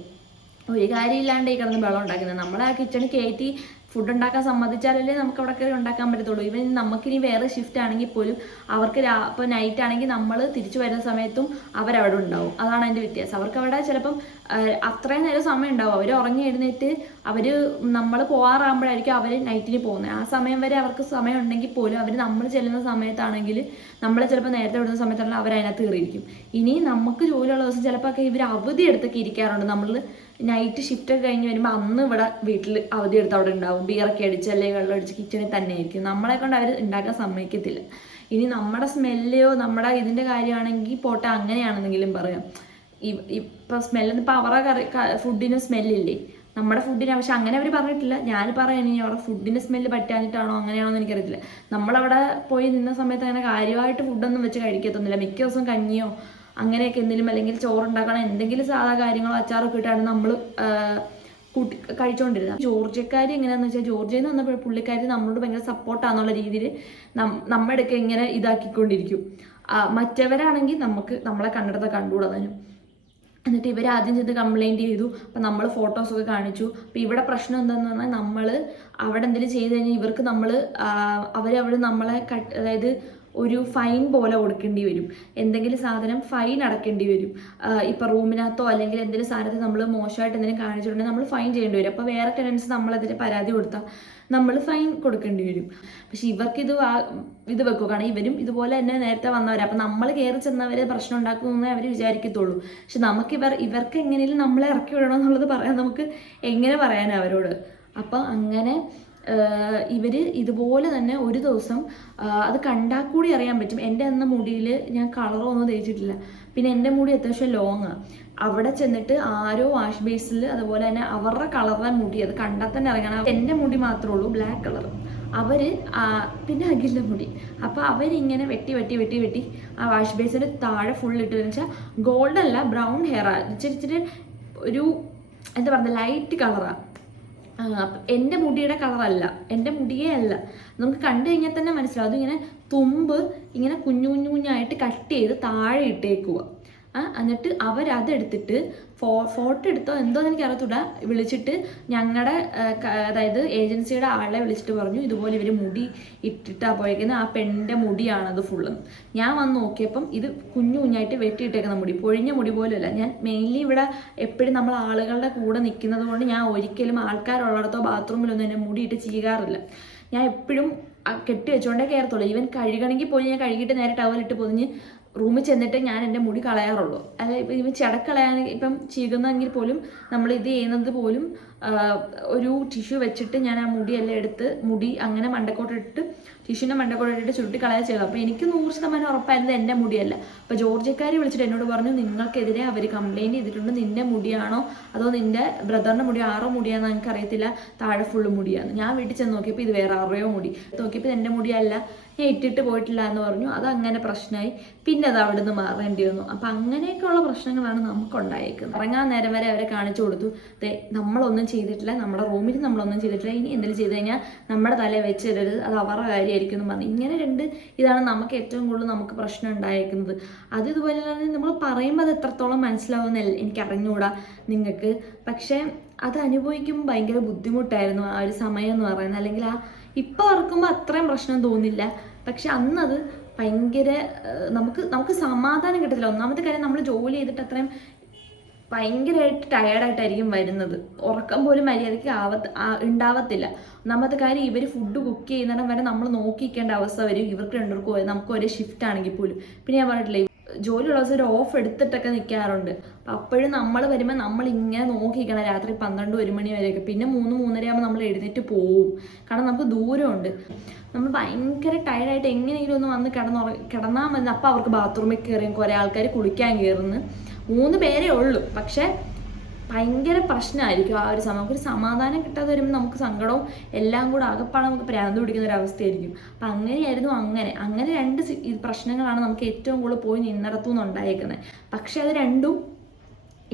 ഒരു കാര്യമില്ലാണ്ട് ഈ കിടന്ന് ബഹളം ഉണ്ടാക്കുന്നത്. നമ്മൾ ആ കിച്ചണിൽ കയറ്റി ഫുഡ് ഉണ്ടാക്കാൻ സമ്മതിച്ചാലല്ലേ നമുക്ക് അവിടെ കയറി ഉണ്ടാക്കാൻ പറ്റത്തുള്ളൂ. നമുക്കിനി വേറെ ഷിഫ്റ്റ് ആണെങ്കിൽ പോലും അവർക്ക് ഇപ്പോൾ നൈറ്റ് ആണെങ്കിൽ നമ്മൾ തിരിച്ചു വരുന്ന സമയത്തും അവരവിടെ ഉണ്ടാവും. അതാണ് അതിൻ്റെ വ്യത്യാസം. അവർക്ക് അവിടെ ചിലപ്പം അത്രയും നേരം സമയം ഉണ്ടാവും. അവർ ഉറങ്ങി എഴുന്നേറ്റ് നമ്മൾ പോകാറാകുമ്പോഴായിരിക്കും അവർ നൈറ്റിന് പോകുന്നത്. ആ സമയം വരെ അവർക്ക് സമയം ഉണ്ടെങ്കിൽ പോലും നമ്മൾ ചെല്ലുന്ന സമയത്താണെങ്കിൽ നമ്മൾ ചിലപ്പോൾ നേരത്തെ വിടുന്ന സമയത്താണെങ്കിൽ അവരതിനകത്ത് കയറിയിരിക്കും. ഇനി നമുക്ക് ജോലിയുള്ള ദിവസം ചിലപ്പോൾ ഒക്കെ ഇവർ അവധി എടുത്തൊക്കെ ഇരിക്കാറുണ്ട്. നമ്മൾ നൈറ്റ് ഷിഫ്റ്റ് ഒക്കെ കഴിഞ്ഞ് വരുമ്പോൾ അന്ന് ഇവിടെ വീട്ടിൽ അവധി എടുത്ത് അവിടെ ഉണ്ടാവും, ബിയറൊക്കെ അടിച്ച് അല്ലെങ്കിൽ വെള്ളം അടിച്ച് കിച്ചണിൽ തന്നെ ആയിരിക്കും. നമ്മളെ കൊണ്ട് അവർ ഉണ്ടാക്കാൻ സമ്മതിക്കത്തില്ല. ഇനി നമ്മുടെ സ്മെല്ലോ നമ്മുടെ ഇതിൻ്റെ കാര്യമാണെങ്കിൽ പോട്ടെ, അങ്ങനെയാണെന്നെങ്കിലും പറയാം. ഇപ്പം സ്മെല്ലെന്ന് ഇപ്പം അവരുടെ ഫുഡിന് സ്മെല്ലില്ലേ, നമ്മുടെ ഫുഡിന്. പക്ഷെ അങ്ങനെ അവർ പറഞ്ഞിട്ടില്ല. ഞാൻ പറയാൻ ഇനി അവരുടെ ഫുഡിൻ്റെ സ്മെല്ല് പറ്റാഞ്ഞിട്ടാണോ അങ്ങനെയാണോ എന്ന് എനിക്കറിയത്തില്ല. നമ്മളവിടെ പോയി നിന്ന സമയത്ത് അങ്ങനെ കാര്യമായിട്ട് ഫുഡൊന്നും വെച്ച് കഴിക്കത്തൊന്നുമില്ല. മിക്ക ദിവസം കഞ്ഞിയോ അങ്ങനെയൊക്കെ എന്തെങ്കിലും, അല്ലെങ്കിൽ ചോറുണ്ടാക്കണം, എന്തെങ്കിലും സാധാ കാര്യങ്ങളോ അച്ചാറൊക്കെ ഇട്ടാണ് നമ്മൾ കൂട്ടി കഴിച്ചുകൊണ്ടിരുന്നത്. ജോർജിയക്കാർ എങ്ങനെയാണെന്ന് വെച്ചാൽ, ജോർജിയയിൽ നിന്ന് വന്നപ്പോൾ പുള്ളിക്കാരി നമ്മളോട് ഭയങ്കര സപ്പോർട്ടാന്നുള്ള രീതിയിൽ നമ്മുടെ അടുക്ക ഇങ്ങനെ ഇതാക്കിക്കൊണ്ടിരിക്കും. മറ്റവരാണെങ്കിൽ നമ്മളെ കണ്ടിടത്തെ കണ്ടുകൂടാനും. എന്നിട്ട് ഇവർ ആദ്യം ചെന്ന് കംപ്ലൈൻറ്റ് ചെയ്തു. അപ്പം നമ്മൾ ഫോട്ടോസൊക്കെ കാണിച്ചു. അപ്പം ഇവിടെ പ്രശ്നം എന്താണെന്ന് പറഞ്ഞാൽ, നമ്മൾ അവിടെ എന്തെങ്കിലും ചെയ്ത് കഴിഞ്ഞാൽ ഇവർക്ക് അവരവിടെ നമ്മളെ അതായത് ഒരു ഫൈൻ പോലെ കൊടുക്കേണ്ടി വരും. എന്തെങ്കിലും സാധനം ഫൈൻ അടക്കേണ്ടി വരും. ഇപ്പം റൂമിനകത്തോ അല്ലെങ്കിൽ എന്തെങ്കിലും സാധനത്തിൽ നമ്മൾ മോശമായിട്ട് എന്തെങ്കിലും കാണിച്ചിട്ടുണ്ടെങ്കിൽ നമ്മൾ ഫൈൻ ചെയ്യേണ്ടി വരും. അപ്പോൾ വേറെ ടെനൻസ് നമ്മളതിന് പരാതി കൊടുത്താൽ നമ്മൾ ഫൈൻ കൊടുക്കേണ്ടി വരും. പക്ഷെ ഇവർക്കിത് ഇത് വെക്കുക, കാരണം ഇവരും ഇതുപോലെ തന്നെ നേരത്തെ വന്നവർ. അപ്പം നമ്മൾ കയറി ചെന്നവർ പ്രശ്നം ഉണ്ടാക്കുമെന്നേ അവർ വിചാരിക്കത്തുള്ളൂ. പക്ഷെ ഇവർക്ക് എങ്ങനെയും നമ്മളെ ഇറക്കി വിടണം എന്നുള്ളത് നമുക്ക് എങ്ങനെ പറയാനാണ് അവരോട്. അപ്പം അങ്ങനെ ഇവർ ഇതുപോലെ തന്നെ ഒരു ദിവസം അത് കണ്ടാൽ കൂടി അറിയാൻ പറ്റും. എൻ്റെ അന്ന് മുടിയിൽ ഞാൻ കളറൊന്നും തേച്ചിട്ടില്ല. പിന്നെ എൻ്റെ മുടി അത്യാവശ്യം ലോങ്ങാണ്. അവിടെ ചെന്നിട്ട് ആരോ വാഷ് ബേസിൽ അതുപോലെ തന്നെ അവരുടെ കളറിലെ മുടി അത് കണ്ടാൽ തന്നെ അറിയണം. എൻ്റെ മുടി മാത്രമേ ഉള്ളൂ ബ്ലാക്ക് കളർ, പിന്നെ അഖിലിൻ്റെ മുടി. അപ്പോൾ അവരിങ്ങനെ വെട്ടി ആ വാഷ് ബേസിൻ്റെ താഴെ ഫുള്ളിട്ട് വെച്ചാൽ ഗോൾഡൻ അല്ല, ബ്രൗൺ ഹെയറാണ്. ഇച്ചിരി ഒരു എന്താ പറയുക, ലൈറ്റ് കളറാണ്. എൻ്റെ മുടിയുടെ കളറല്ല, എൻ്റെ മുടിയേ അല്ല. നമുക്ക് കണ്ടു കഴിഞ്ഞാൽ തന്നെ മനസ്സിലാവും. അതിങ്ങനെ തുമ്പ് ഇങ്ങനെ കുഞ്ഞായിട്ട് കട്ട് ചെയ്ത് താഴെ ഇട്ടേക്കുക. എന്നിട്ട് അവരതെടുത്തിട്ട് ഫോട്ടോ എടുത്തോ എന്തോ എനിക്ക് അറിയത്തില്ല, വിളിച്ചിട്ട് ഞങ്ങളുടെ അതായത് ഏജൻസിയുടെ ആളെ വിളിച്ചിട്ട് പറഞ്ഞു, ഇതുപോലെ ഇവർ മുടി ഇട്ടിട്ടാണ് പോയേക്കുന്നത്, ആ പെണ്ണിൻ്റെ മുടിയാണത് ഫുള്ള്. ഞാൻ വന്ന് നോക്കിയപ്പം ഇത് കുഞ്ഞായിട്ട് വെട്ടിയിട്ടേക്കുന്ന മുടി, പൊഴിഞ്ഞ മുടി പോലുമല്ല. ഞാൻ മെയിൻലി ഇവിടെ എപ്പോഴും നമ്മൾ ആളുകളുടെ കൂടെ നിൽക്കുന്നത് കൊണ്ട് ഞാൻ ഒരിക്കലും ആൾക്കാരുള്ളിടത്തോ ബാത്റൂമിലൊന്നും എൻ്റെ മുടിയിട്ട് ചെയ്യാറില്ല. ഞാൻ എപ്പോഴും കെട്ടി വെച്ചുകൊണ്ടേ കയറത്തുള്ളൂ. ഈവൻ കഴുകണമെങ്കിൽ പോയി ഞാൻ കഴുകിയിട്ട് നേരെ ടവലിട്ട് പൊതിഞ്ഞ് റൂമിൽ ചെന്നിട്ട് ഞാൻ എൻ്റെ മുടി കളയാറുള്ളൂ. അല്ല ഇപ്പം ചെടക്കളയാൻ ഇപ്പം ചീകുന്നെങ്കിൽ പോലും നമ്മൾ ഇത് ചെയ്യുന്നത് പോലും ഒരു ടിഷ്യൂ വെച്ചിട്ട് ഞാൻ ആ മുടിയെല്ലാം എടുത്ത് മുടി അങ്ങനെ മണ്ടക്കോട്ടിട്ട് ടിഷ്യൂൻ്റെ മണ്ടക്കോട്ടിട്ട് ചുരുട്ടി കളയാൻ ചെയ്തു. അപ്പോൾ എനിക്ക് 100% ഉറപ്പായിരുന്നത് എൻ്റെ മുടിയല്ല. അപ്പോൾ ജോർജിയക്കാർ വിളിച്ചിട്ട് എന്നോട് പറഞ്ഞു, നിങ്ങൾക്കെതിരെ അവർ കംപ്ലയിൻറ്റ് ചെയ്തിട്ടുണ്ട്, നിൻ്റെ മുടിയാണോ അതോ നിൻ്റെ ബ്രദറിൻ്റെ മുടി, ആറോ മുടിയാണെന്ന് എനിക്ക് അറിയത്തില്ല, താഴെ ഫുള്ള് മുടിയാണ്. ഞാൻ വീട്ടിൽ ചെന്ന് നോക്കിയപ്പോൾ ഇത് വേറെ ആറോ മുടി നോക്കിയപ്പോൾ എൻ്റെ മുടിയല്ല, ഞാൻ ഇട്ടിട്ട് പോയിട്ടില്ല എന്ന് പറഞ്ഞു. അതങ്ങനെ പ്രശ്നമായി. പിന്നെ അത് അവിടെ നിന്ന് മാറേണ്ടി വന്നു. അപ്പം അങ്ങനെയൊക്കെയുള്ള പ്രശ്നങ്ങളാണ് നമുക്കുണ്ടായേക്കുന്നത്. ഇറങ്ങാൻ നേരം വരെ അവരെ കാണിച്ചു കൊടുത്തു, നമ്മളൊന്നും ചെയ്തിട്ടില്ല, നമ്മുടെ റൂമിൽ നമ്മളൊന്നും ചെയ്തിട്ടില്ല, ഇനി എന്തെങ്കിലും ചെയ്ത് കഴിഞ്ഞാൽ നമ്മുടെ തലയിൽ വെച്ചിടരുത്, അത് അവരുടെ കാര്യമായിരിക്കും എന്ന് പറഞ്ഞു. ഇങ്ങനെ ഇതാണ് നമുക്ക് ഏറ്റവും കൂടുതൽ നമുക്ക് പ്രശ്നം ഉണ്ടായേക്കുന്നത്. അത് ഇതുപോലെ നമ്മൾ പറയുമ്പോൾ അത് എത്രത്തോളം മനസ്സിലാവുമെന്നല്ല എനിക്ക് അറിഞ്ഞുകൂടാ നിങ്ങൾക്ക്. പക്ഷേ അത് അനുഭവിക്കുമ്പോൾ ഭയങ്കര ബുദ്ധിമുട്ടായിരുന്നു ആ ഒരു സമയം എന്ന് പറയുന്നത്. അല്ലെങ്കിൽ ഇപ്പം ഓർക്കുമ്പോൾ അത്രയും പ്രശ്നം തോന്നില്ല. പക്ഷെ അന്നത് ഭയങ്കര നമുക്ക് സമാധാനം കിട്ടത്തില്ല. ഒന്നാമത്തെ കാര്യം, നമ്മൾ ജോലി ചെയ്തിട്ട് അത്രയും ഭയങ്കരമായിട്ട് ടയേർഡായിട്ടായിരിക്കും വരുന്നത്. ഉറക്കം പോലും മര്യാദയ്ക്ക് ഉണ്ടാവത്തില്ല. ഒന്നാമത്തെ കാര്യം, ഇവർ ഫുഡ് കുക്ക് ചെയ്യുന്നിടം വരെ നമ്മൾ നോക്കിക്കേണ്ട അവസ്ഥ വരും. ഇവർക്ക് രണ്ടുപേർക്കും നമുക്ക് ഒരേ ഷിഫ്റ്റ് ആണെങ്കിൽ പോലും. പിന്നെ ഞാൻ പറഞ്ഞിട്ടില്ലേ, ജോലിയുള്ള ദിവസം ഒരു ഓഫ് എടുത്തിട്ടൊക്കെ നിൽക്കാറുണ്ട്. അപ്പം അപ്പോഴും നമ്മൾ വരുമ്പോൾ നമ്മളിങ്ങനെ നോക്കിക്കണം രാത്രി 12-1 മണി വരെയൊക്കെ. പിന്നെ 3-3:30 ആകുമ്പോൾ നമ്മൾ എഴുന്നേറ്റ് പോവും. കാരണം നമുക്ക് ദൂരമുണ്ട്. നമ്മൾ ഭയങ്കര ടയർഡായിട്ട് എങ്ങനെയെങ്കിലും ഒന്ന് വന്ന് കിടന്നാൽ മതി. അപ്പം അവർക്ക് ബാത്റൂമിൽ കയറിയും കുറേ ആൾക്കാർ കുളിക്കാൻ കയറുന്നു. 3 പേരേ ഉള്ളൂ. പക്ഷേ ഭയങ്കര പ്രശ്നമായിരിക്കും ആ ഒരു സമയം. നമുക്കൊരു സമാധാനം കിട്ടാതെ വരുമ്പോൾ നമുക്ക് സങ്കടവും എല്ലാം കൂടെ ആകെപ്പാടെ നമുക്ക് പ്രാന്ത് പിടിക്കുന്ന ഒരു അവസ്ഥയായിരിക്കും. അപ്പം അങ്ങനെയായിരുന്നു. അങ്ങനെ 2 പ്രശ്നങ്ങളാണ് നമുക്ക് ഏറ്റവും കൂടുതൽ പോയി നിന്നിടത്തുനിന്ന് ഉണ്ടായേക്കുന്നത്. പക്ഷെ അത് രണ്ടും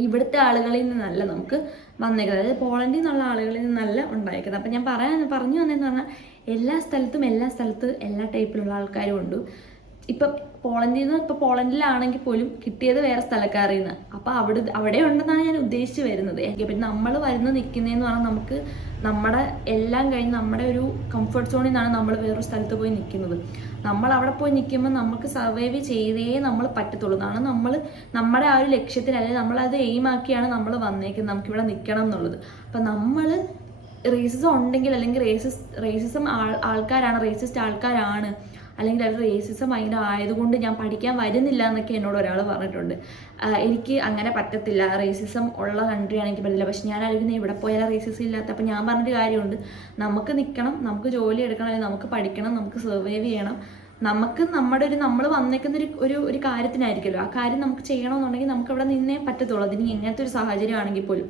ഇവിടുത്തെ ആളുകളിൽ നിന്നല്ല നമുക്ക് വന്നേക്കുന്നത്, അതായത് പോളണ്ടിൽ നിന്നുള്ള ആളുകളിൽ നിന്നല്ല ഉണ്ടായേക്കുന്നത്. അപ്പം ഞാൻ പറഞ്ഞു വന്നതെന്ന് പറഞ്ഞാൽ എല്ലാ സ്ഥലത്തും എല്ലാ ടൈപ്പിലുള്ള ആൾക്കാരും ഉണ്ട്. ഇപ്പം പോളണ്ടിലാണെങ്കിൽ പോലും കിട്ടിയത് വേറെ സ്ഥലക്കാരിൽ നിന്ന്. അപ്പം അവിടെ ഉണ്ടെന്നാണ് ഞാൻ ഉദ്ദേശിച്ച് വരുന്നത്. പിന്നെ നമ്മൾ നിൽക്കുന്നതെന്ന് പറഞ്ഞാൽ നമുക്ക് നമ്മുടെ എല്ലാം കഴിഞ്ഞ് നമ്മുടെ ഒരു കംഫർട്ട് സോണിൽ നിന്നാണ് നമ്മൾ വേറൊരു സ്ഥലത്ത് പോയി നിൽക്കുന്നത്. നമ്മൾ അവിടെ പോയി നിൽക്കുമ്പോൾ നമുക്ക് സർവൈവ് ചെയ്തേ നമ്മൾ പറ്റത്തുള്ളൂ. അതാണ് നമ്മുടെ ആ ഒരു ലക്ഷ്യത്തിൽ, അല്ലെങ്കിൽ നമ്മളത് എയിമാക്കിയാണ് നമ്മൾ വന്നേക്കുന്നത്, നമുക്കിവിടെ നിൽക്കണം എന്നുള്ളത്. അപ്പം നമ്മൾ റേസിസം ഉണ്ടെങ്കിൽ, അല്ലെങ്കിൽ റേസിസം റേസിസ്റ്റ് ആൾക്കാരാണ്, അല്ലെങ്കിൽ അത് റേസിസം ഭയങ്കര ആയതുകൊണ്ട് ഞാൻ പഠിക്കാൻ വരുന്നില്ല എന്നൊക്കെ എന്നോട് ഒരാൾ പറഞ്ഞിട്ടുണ്ട്. എനിക്ക് അങ്ങനെ പറ്റത്തില്ല, റേസിസം ഉള്ള കൺട്രി ആണെങ്കിൽ പറ്റില്ല. പക്ഷെ ഞാൻ ആലോചിക്കുന്നത് ഇവിടെ പോയാൽ റേസിസം ഇല്ലാത്ത. അപ്പം ഞാൻ പറഞ്ഞൊരു കാര്യമുണ്ട്, നമുക്ക് നിൽക്കണം, നമുക്ക് ജോലി എടുക്കണം, അല്ലെങ്കിൽ നമുക്ക് പഠിക്കണം, നമുക്ക് സർവൈവ് ചെയ്യണം, നമുക്ക് നമ്മൾ വന്നേക്കുന്ന ഒരു കാര്യത്തിനായിരിക്കുമല്ലോ, ആ കാര്യം നമുക്ക് ചെയ്യണമെന്നുണ്ടെങ്കിൽ നമുക്ക് അവിടെ നിന്നേ പറ്റത്തുള്ളൂ. അതിന് എങ്ങനത്തെ ഒരു സാഹചര്യം ആണെങ്കിൽ പോലും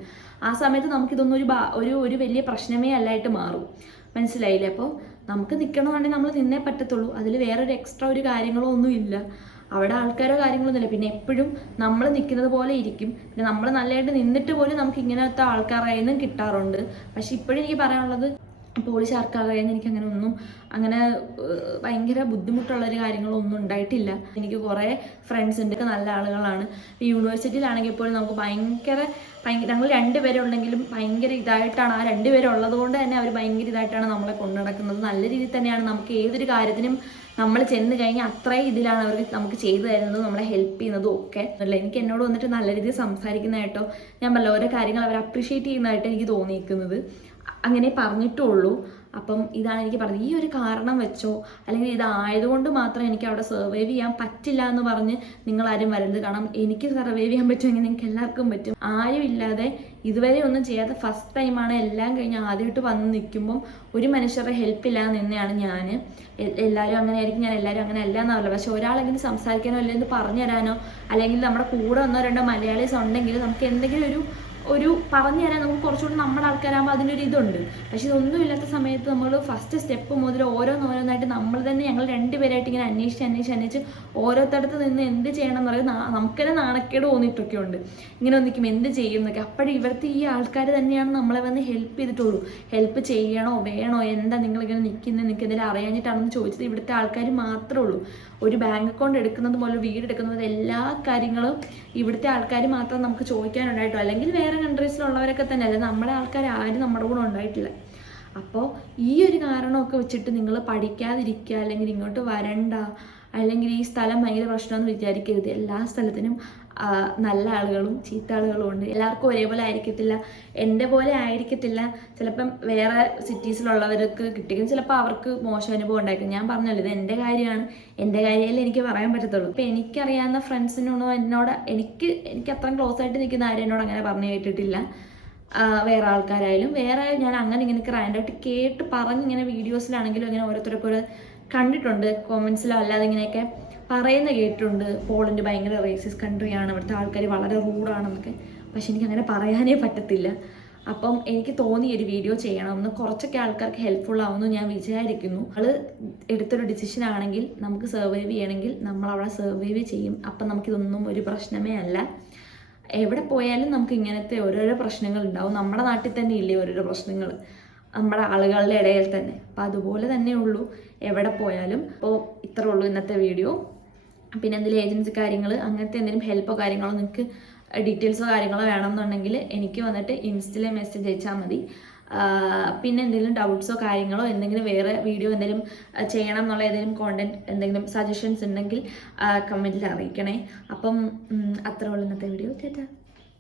ആ സമയത്ത് നമുക്കിതൊന്നും ഒരു വലിയ പ്രശ്നമേ അല്ലായിട്ട് മാറും. മനസ്സിലായില്ലേ? അപ്പോൾ നമുക്ക് നിൽക്കണമെന്നുണ്ടെങ്കിൽ നമ്മൾ നിന്നേ പറ്റത്തുള്ളൂ. അതിൽ വേറൊരു എക്സ്ട്രാ ഒരു കാര്യങ്ങളോ ഒന്നും ഇല്ല. അവിടെ ആൾക്കാരോ കാര്യങ്ങളൊന്നുമില്ല. പിന്നെ എപ്പോഴും നമ്മൾ നിൽക്കുന്നത് പോലെ ഇരിക്കും. പിന്നെ നമ്മൾ നല്ലതായിട്ട് നിന്നിട്ട് പോലും നമുക്ക് ഇങ്ങനത്തെ ആൾക്കാരുടെ നിന്നും കിട്ടാറുണ്ട്. പക്ഷെ ഇപ്പോഴും എനിക്ക് പറയാനുള്ളത്, പോലീസ് ആർക്കാകായെന്ന് എനിക്ക് അങ്ങനെ ഭയങ്കര ബുദ്ധിമുട്ടുള്ളൊരു കാര്യങ്ങളൊന്നും ഉണ്ടായിട്ടില്ല. എനിക്ക് കുറേ ഫ്രണ്ട്സ് ഉണ്ട്, നല്ല ആളുകളാണ്. ഈ യൂണിവേഴ്സിറ്റിയിലാണെങ്കിൽ പോലും നമുക്ക് ഭയങ്കര ഞങ്ങൾ 2 പേരുണ്ടെങ്കിലും ഭയങ്കര ഇതായിട്ടാണ്, ആ 2 പേരുള്ളത് കൊണ്ട് തന്നെ അവർ ഭയങ്കര ഇതായിട്ടാണ് നമ്മളെ കൊണ്ടു നടക്കുന്നത്. നല്ല രീതിയിൽ തന്നെയാണ് നമുക്ക് ഏതൊരു കാര്യത്തിനും നമ്മൾ ചെന്ന് കഴിഞ്ഞാൽ അത്രയും ഇതിലാണ് അവർ നമുക്ക് ചെയ്തു തരുന്നതും നമ്മളെ ഹെൽപ്പ് ചെയ്യുന്നതും ഒക്കെ. അല്ല, എനിക്ക് എന്നോട് വന്നിട്ട് നല്ല രീതിയിൽ സംസാരിക്കുന്നതായിട്ടോ ഞാൻ പറഞ്ഞ ഓരോ കാര്യങ്ങൾ അവർ അപ്രീഷിയേറ്റ് ചെയ്യുന്നതായിട്ട് എനിക്ക് തോന്നിയിരിക്കുന്നത്. അങ്ങനെ പറഞ്ഞിട്ടുള്ളൂ. അപ്പം ഇതാണ് എനിക്ക് പറഞ്ഞത്. ഈ ഒരു കാരണം വെച്ചോ അല്ലെങ്കിൽ ഇതായതുകൊണ്ട് മാത്രം എനിക്ക് അവിടെ സർവൈവ് ചെയ്യാൻ പറ്റില്ല എന്ന് പറഞ്ഞ് നിങ്ങളാരും വരരുത്. കാരണം എനിക്ക് സർവൈവ് ചെയ്യാൻ പറ്റുമെങ്കിൽ നിങ്ങൾക്ക് എല്ലാവർക്കും പറ്റും. ആരും ഇല്ലാതെ ഇതുവരെ ഒന്നും ചെയ്യാതെ ഫസ്റ്റ് ടൈമാണ് എല്ലാം കഴിഞ്ഞ് ആദ്യമായിട്ട് വന്ന് നിൽക്കുമ്പം ഒരു മനുഷ്യരുടെ ഹെൽപ്പ് ഇല്ലാതെ നിന്നെയാണ് ഞാൻ. എല്ലാവരും അങ്ങനെ ആയിരിക്കും, ഞാൻ എല്ലാവരും അങ്ങനെ അല്ല എന്നാവില്ല. പക്ഷെ ഒരാളെങ്കിലും സംസാരിക്കാനോ അല്ലെങ്കിൽ പറഞ്ഞു തരാനോ അല്ലെങ്കിൽ നമ്മുടെ കൂടെ 1-2 മലയാളീസ് ഉണ്ടെങ്കിൽ നമുക്ക് എന്തെങ്കിലും ഒരു പറഞ്ഞു തരാൻ നമുക്ക് കുറച്ചുകൂടി നമ്മുടെ ആൾക്കാരാകുമ്പോൾ അതിനൊരു ഇതുണ്ട്. പക്ഷെ ഇതൊന്നും ഇല്ലാത്ത സമയത്ത് നമ്മൾ ഫസ്റ്റ് സ്റ്റെപ്പ് മുതൽ ഓരോന്നോരോന്നായിട്ട് നമ്മൾ തന്നെ ഞങ്ങൾ 2 പേരായിട്ട് ഇങ്ങനെ അന്വേഷിച്ച് ഓരോരുത്തടുത്ത് നിന്ന് എന്ത് ചെയ്യണം എന്ന് പറയുന്നത് നമുക്ക് തന്നെ നാണക്കേട് തോന്നിയിട്ടൊക്കെ ഉണ്ട്. ഇങ്ങനെ ഒന്നിക്കും എന്ത് ചെയ്യും എന്നൊക്കെ. അപ്പോഴും ഇവിടുത്തെ ഈ ആൾക്കാർ തന്നെയാണ് നമ്മളെ വന്ന് ഹെൽപ്പ് ചെയ്തിട്ടുള്ളൂ. ഹെൽപ്പ് ചെയ്യണോ വേണോ, എന്താ നിങ്ങളിങ്ങനെ നിൽക്കുന്നതിൽ അറിയാഞ്ഞിട്ടാണെന്ന് ചോദിച്ചത് ഇവിടുത്തെ ആൾക്കാർ മാത്രമേ ഉള്ളൂ. ഒരു ബാങ്ക് അക്കൗണ്ട് എടുക്കുന്നത് പോലെ വീട് എടുക്കുന്നത് എല്ലാ കാര്യങ്ങളും ഇവിടുത്തെ ആൾക്കാർ മാത്രം നമുക്ക് ചോദിക്കാനുണ്ടായിട്ടോ. അല്ലെങ്കിൽ വേറെ കൺട്രീസിലുള്ളവരൊക്കെ തന്നെ അല്ല, നമ്മുടെ ആൾക്കാർ ആരും നമ്മുടെ കൂടെ ഉണ്ടായിട്ടില്ല. അപ്പോൾ ഈ ഒരു കാരണമൊക്കെ വെച്ചിട്ട് നിങ്ങൾ പഠിക്കാതിരിക്കുക, അല്ലെങ്കിൽ ഇങ്ങോട്ട് വരണ്ട, അല്ലെങ്കിൽ ഈ സ്ഥലം ഭയങ്കര പ്രശ്നമെന്ന് വിചാരിക്കരുത്. എല്ലാ സ്ഥലത്തിനും നല്ല ആളുകളും ചീത്ത ആളുകളും ഉണ്ട്. എല്ലാവർക്കും ഒരേപോലെ ആയിരിക്കത്തില്ല, എൻ്റെ പോലെ ആയിരിക്കത്തില്ല. ചിലപ്പം വേറെ സിറ്റീസിലുള്ളവർക്ക് കിട്ടിക്കും, ചിലപ്പോൾ അവർക്ക് മോശം അനുഭവം ഉണ്ടായിരിക്കും. ഞാൻ പറഞ്ഞല്ലോ, ഇത് എൻ്റെ കാര്യമാണ്, എൻ്റെ കാര്യമല്ലേ എനിക്ക് പറയാൻ പറ്റത്തുള്ളൂ. ഇപ്പം എനിക്കറിയാവുന്ന ഫ്രണ്ട്സിനോട് എനിക്ക് അത്രയും ക്ലോസ് ആയിട്ട് നിൽക്കുന്ന ആരും എന്നോട് അങ്ങനെ പറഞ്ഞു കേട്ടിട്ടില്ല. വേറെ ആൾക്കാരായാലും ഞാൻ അങ്ങനെ ഇങ്ങനെയൊക്കെ റാൻഡായിട്ട് കേട്ട് പറഞ്ഞിങ്ങനെ വീഡിയോസിലാണെങ്കിലും ഇങ്ങനെ ഓരോരുത്തരൊക്കെ കണ്ടിട്ടുണ്ട്, കോമൻസിലോ അല്ലാതെ ഇങ്ങനെയൊക്കെ പറയുന്ന കേട്ടിട്ടുണ്ട്. പോളണ്ട് ഭയങ്കര റേസിസ്റ്റ് കൺട്രിയാണ്, ഇവിടുത്തെ ആൾക്കാർ വളരെ റൂഡാണെന്നൊക്കെ. പക്ഷെ എനിക്കങ്ങനെ പറയാനേ പറ്റത്തില്ല. അപ്പം എനിക്ക് തോന്നി ഒരു വീഡിയോ ചെയ്യണമെന്ന്, കുറച്ചൊക്കെ ആൾക്കാർക്ക് ഹെൽപ്ഫുൾ ആവുമെന്ന് ഞാൻ വിചാരിക്കുന്നു. എടുത്തൊരു ഡിസിഷൻ ആണെങ്കിൽ നമുക്ക് സർവൈവ് ചെയ്യണമെങ്കിൽ നമ്മളവിടെ സർവൈവ് ചെയ്യും. അപ്പം നമുക്കിതൊന്നും ഒരു പ്രശ്നമേ അല്ല. എവിടെ പോയാലും നമുക്ക് ഇങ്ങനത്തെ ഓരോരോ പ്രശ്നങ്ങൾ ഉണ്ടാവും. നമ്മുടെ നാട്ടിൽ തന്നെ ഇല്ലേ ഓരോരോ പ്രശ്നങ്ങൾ, നമ്മുടെ ആളുകളുടെ ഇടയിൽ തന്നെ. അപ്പം അതുപോലെ തന്നെ ഉള്ളൂ എവിടെ പോയാലും. അപ്പോൾ ഇത്രേ ഉള്ളൂ ഇന്നത്തെ വീഡിയോ. പിന്നെ എന്തെങ്കിലും ഏജൻസി കാര്യങ്ങൾ അങ്ങനത്തെ എന്തെങ്കിലും ഹെൽപ്പോ കാര്യങ്ങളോ നിങ്ങൾക്ക് ഡീറ്റെയിൽസോ കാര്യങ്ങളോ വേണമെന്നുണ്ടെങ്കിൽ എനിക്ക് വന്നിട്ട് ഇൻസ്റ്റയിൽ മെസ്സേജ് അയച്ചാൽ മതി. പിന്നെ എന്തെങ്കിലും ഡൗട്ട്സോ കാര്യങ്ങളോ എന്തെങ്കിലും വേറെ വീഡിയോ എന്തെങ്കിലും ചെയ്യണം എന്നുള്ള ഏതെങ്കിലും കോണ്ടന്റ് എന്തെങ്കിലും സജഷൻസ് ഉണ്ടെങ്കിൽ കമൻറ്റിൽ അറിയിക്കണേ. അപ്പം അത്രേ ഉള്ളൂ ഇന്നത്തെ വീഡിയോ. ചേട്ടാ.